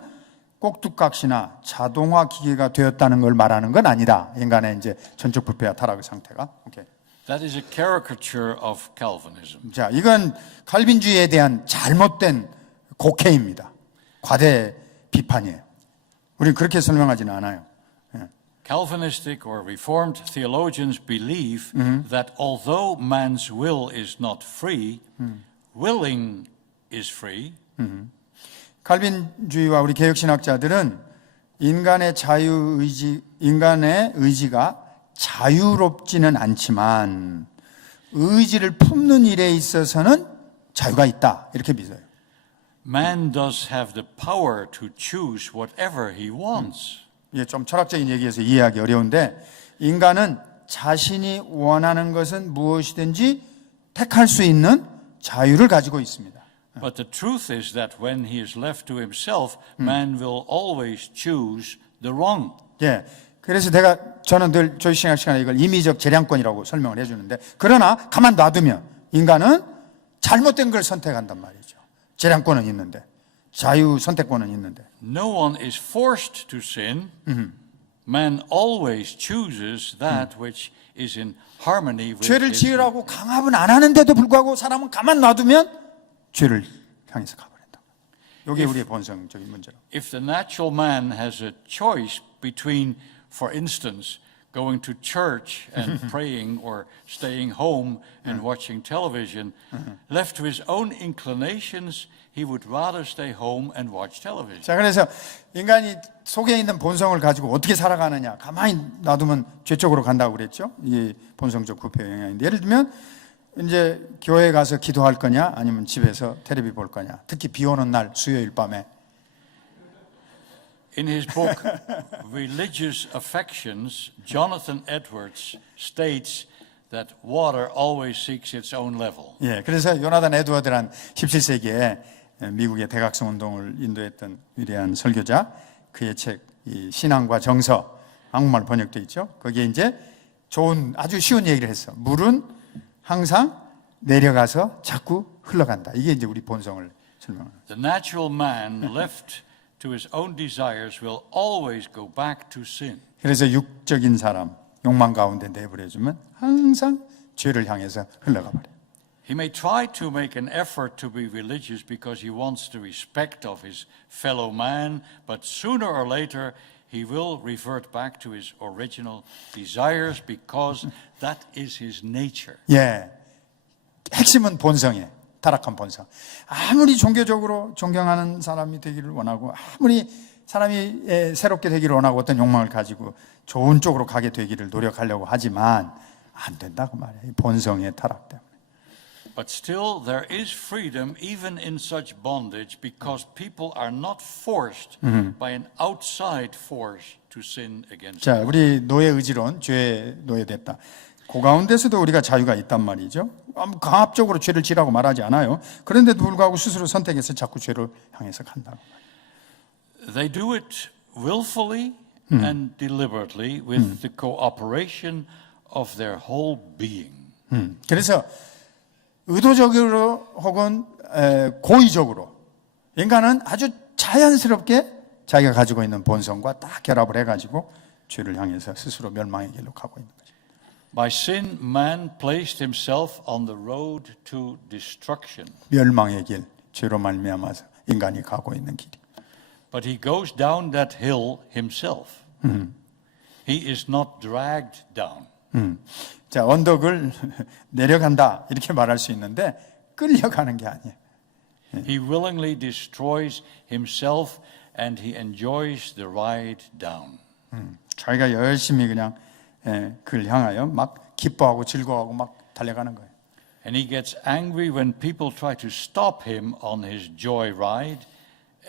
꼭두각시나 자동화 기계가 되었다는 걸 말하는 건 아니다. 인간의 이제 전적 부패와 타락의 상태가. 오케이. That is a caricature of Calvinism. 자, 이건 칼빈주의에 대한 잘못된 곡해입니다. 과대 비판이에요. 우리는 그렇게 설명하지는 않아요. Calvinistic or Reformed theologians believe that although man's will is not free, willing is free. 칼빈주의와 우리 개혁신학자들은 인간의 인간의 의지가 자유롭지는 않지만 의지를 품는 일에 있어서는 자유가 있다. 이렇게 믿어요. Man does have the power to choose whatever he wants. 이게 좀 철학적인 얘기에서 이해하기 어려운데 인간은 자신이 원하는 것은 무엇이든지 택할 수 있는 자유를 가지고 있습니다. But the truth is that when he is left to himself, man will always choose the wrong. 예. 그래서 저는 늘 조시신학 시간에 이걸 임의적 재량권이라고 설명을 해주는데 그러나 가만 놔두면 인간은 잘못된 걸 선택한단 말이죠. 재량권은 있는데 자유 선택권은 있는데 No one is forced to sin. Man always chooses that which is in harmony with 죄를 his 지으라고 강압은 안 하는데도 불구하고 사람은 가만 놔두면 죄를 향해서 가버린다. 이게 우리의 본성적인 문제로. If the natural man has a choice between, for instance, going to church and praying or staying home and watching television, left to his own inclinations, he would rather stay home and watch television. 자, 그래서 인간이 속에 있는 본성을 가지고 어떻게 살아가느냐. 가만히 놔두면 죄 쪽으로 간다고 그랬죠. 이게 본성적 구표 영향인데 예를 들면 이제 교회 가서 기도할 거냐 아니면 집에서 텔레비 볼 거냐. 특히 비 오는 날 수요일 밤에 In his book, Religious Affections, Jonathan Edwards states that water always seeks its own level. 예, 그래서 요나단 에드워드란 17세기에 미국의 대각성 운동을 인도했던 위대한 설교자 그의 책 이 신앙과 정서 한국말 번역돼 있죠. 거기에 이제 좋은 아주 쉬운 얘기를 했어. 물은 항상 내려가서 자꾸 흘러간다. 이게 이제 우리 본성을 설명합니다. The natural man left to his own desires will always go back to sin. 그래서 육적인 사람 욕망 가운데 내버려주면 항상 죄를 향해서 흘러가 버려요. He may try to make an effort to be religious because he wants the respect of his fellow man, but sooner or later he will revert back to his original desires because that is his nature. 예, 핵심은 본성이에요. 타락한 본성. 아무리 종교적으로 존경하는 사람이 되기를 원하고 아무리 사람이 새롭게 되기를 원하고 어떤 욕망을 가지고 좋은 쪽으로 가게 되기를 노력하려고 하지만 안 된다고 말이에요. 본성의 타락 때문에. But still there is freedom even in such bondage because people are not forced by an outside force to sin against 자, God. 우리 노예 의지론, 죄에 노예됐다. 그 가운데서도 우리가 자유가 있단 말이죠. 강압적으로 죄를 지라고 말하지 않아요. 그런데도 불구하고 스스로 선택해서 자꾸 죄를 향해서 간다. They do it willfully and deliberately with the cooperation of their whole being. 그래서 의도적으로 혹은 고의적으로 인간은 아주 자연스럽게 자기가 가지고 있는 본성과 딱 결합을 해가지고 죄를 향해서 스스로 멸망의 길로 가고 있는 거죠. By sin, man placed himself on the road to destruction. 멸망의 길, 죄로 말미암아서 인간이 가고 있는 길이. But he goes down that hill himself. He is not dragged down. 자, 언덕을 내려간다 이렇게 말할 수 있는데 끌려가는 게 아니에요. He willingly destroys himself and he enjoys the ride down. 자기가 열심히 그냥 그를 향하여 막 기뻐하고 즐거워하고 막 달려가는 거예요. And he gets angry when people try to stop him on his joy ride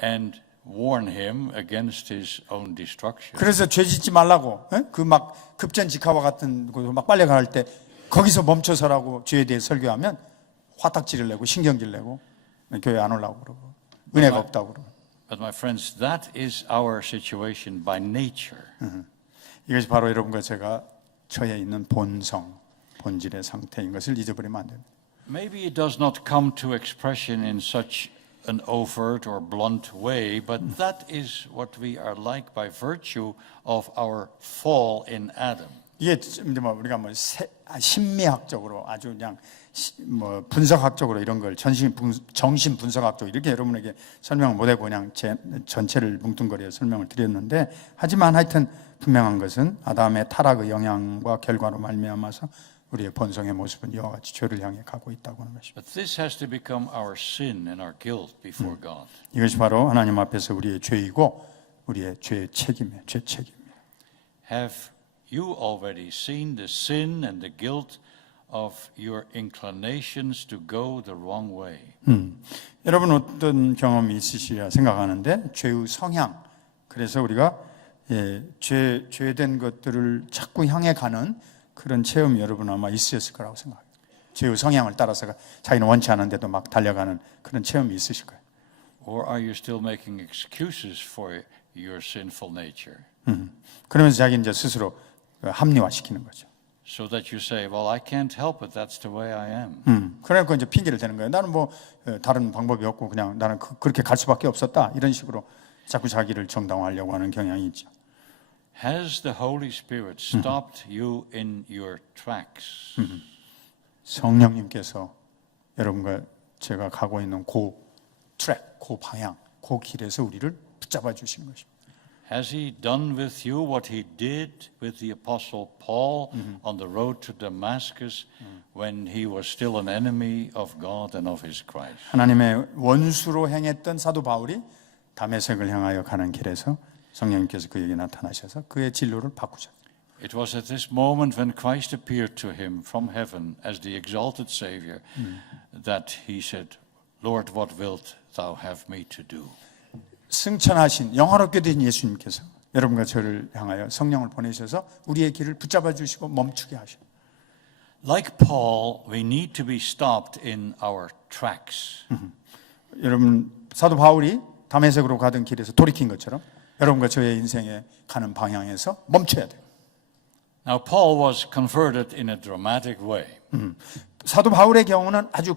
and warn him against his own destruction. 그래서 죄 짓지 말라고 그 막 급전직하와 같은 곳으로 막 빨려갈 때 거기서 멈춰서라고 죄에 대해 설교하면 화딱지를 내고 신경질 내고 교회 안 오려고 그러고 은혜가 없다고 그러고. But my friends, that is our situation by nature. 이것이 바로 여러분과 제가 처해 있는 본성, 본질의 상태인 것을 잊어버리면 안 됩니다. Maybe it does not come to expression in such an overt or blunt way, but that is what we are like by virtue of our fall in Adam. 이게 뭐 우리가 뭐 심리학적으로 아주 그냥 뭐 분석학적으로 이런 걸 정신 분석학적으로 이렇게 여러분에게 설명을 못하고 그냥 전체를 뭉뚱그려 설명을 드렸는데 하지만 하여튼 분명한 것은 아담의 타락의 영향과 결과로 말미암아서 우리의 본성의 모습은 이와 같이 죄를 향해 가고 있다고 하는 것입니다. But this has to become our sin and our guilt before God. 이것이 바로 하나님 앞에서 우리의 죄이고 우리의 죄의 책임이에요. 죄 책임이에요. Have you already seen the sin and the guilt of your inclinations to go the wrong way? 여러분 어떤 경험이 있으시리라 생각하는데 죄의 성향. 그래서 우리가 죄된 것들을 자꾸 향해 가는 그런 체험이 여러분 아마 있으셨을 거라고 생각해요. 죄의 성향을 따라서 자기는 원치 않은데도 막 달려가는 그런 체험이 있으실 거예요. Or are you still making excuses for your sinful nature? 그러면서 자기 이제 스스로 합리화시키는 거죠. So that you say, well, I can't help it. That's the way I am. 그러니까 이제 핑계를 대는 거예요. 나는 뭐 다른 방법이 없고 그냥 나는 그렇게 갈 수밖에 없었다. 이런 식으로 자꾸 자기를 정당화하려고 하는 경향이 있죠. Has the Holy Spirit stopped you in your tracks? 성령님께서 여러분과 제가 가고 있는 그 트랙, 그 방향, 그 길에서 우리를 붙잡아 주신 것입니다. Has he done with you what he did with the Apostle Paul on the road to Damascus when he was still an enemy of God and of his Christ? 하나님의 원수로 행했던 사도 바울이 다메섹을 향하여 가는 길에서 성령님께서 그에게 나타나셔서 그의 진로를 바꾸셨어요. It was at this moment when Christ appeared to him from heaven as the exalted Savior that he said, Lord, what wilt thou have me to do? 승천하신 영화롭게 된 예수님께서 여러분과 저를 향하여 성령을 보내셔서 우리의 길을 붙잡아 주시고 멈추게 하셔. Like Paul, we need to be stopped in our tracks. 여러분 사도 바울이 다메섹으로 가던 길에서 돌이킨 것처럼 여러분과 저의 인생에 가는 방향에서 멈춰야 돼요. Now, Paul was converted in a dramatic way. 사도 바울의 경우는 아주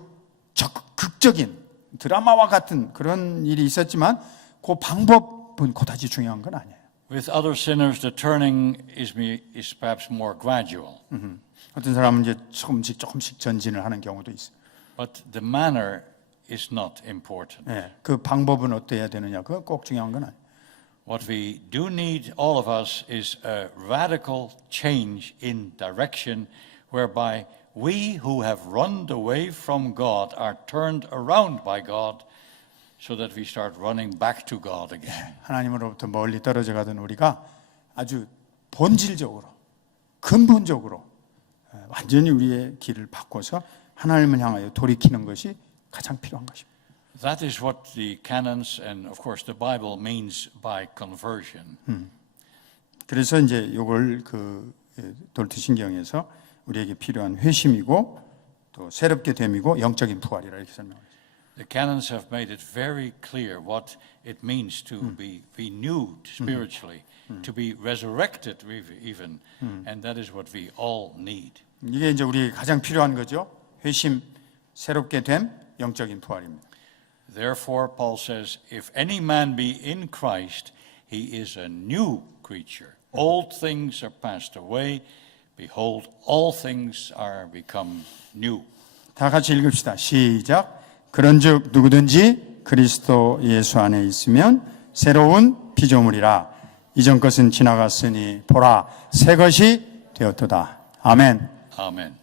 극적인 드라마와 같은 그런 일이 있었지만 그 방법은 그다지 중요한 건 아니에요. With other sinners, the turning is perhaps more gradual. 어떤 사람은 이제 조금씩 전진을 하는 경우도 있어요. But the manner is not important. 그 방법은 어때야 되느냐, 그건 꼭 중요한 건 아니에요. What we do need, all of us, is a radical change in direction whereby we who have run away from God are turned around by God so that we start running back to God again. 하나님으로부터 멀리 떨어져 가던 우리가 아주 본질적으로, 근본적으로 완전히 우리의 길을 바꿔서 하나님을 향하여 돌이키는 것이 가장 필요한 것입니다. That is what the canons and of course the Bible means by conversion. 그래서 이제 이걸 그 돌트신경에서 우리에게 필요한 회심이고 또 새롭게 됨이고 영적인 부활이라 이렇게 설명합니다. The canons have made it very clear what it means to be renewed spiritually, to be resurrected even, and that is what we all need. 이게 이제 우리에게 가장 필요한 거죠. 회심, 새롭게 됨, 영적인 부활입니다. Therefore, Paul says, if any man be in Christ, he is a new creature. Old things are passed away. Behold, all things are become new. 다 같이 읽읍시다. 시작. 그런즉 누구든지 그리스도 예수 안에 있으면 새로운 피조물이라. 이전 것은 지나갔으니 보라 새 것이 되었도다. 아멘. Amen.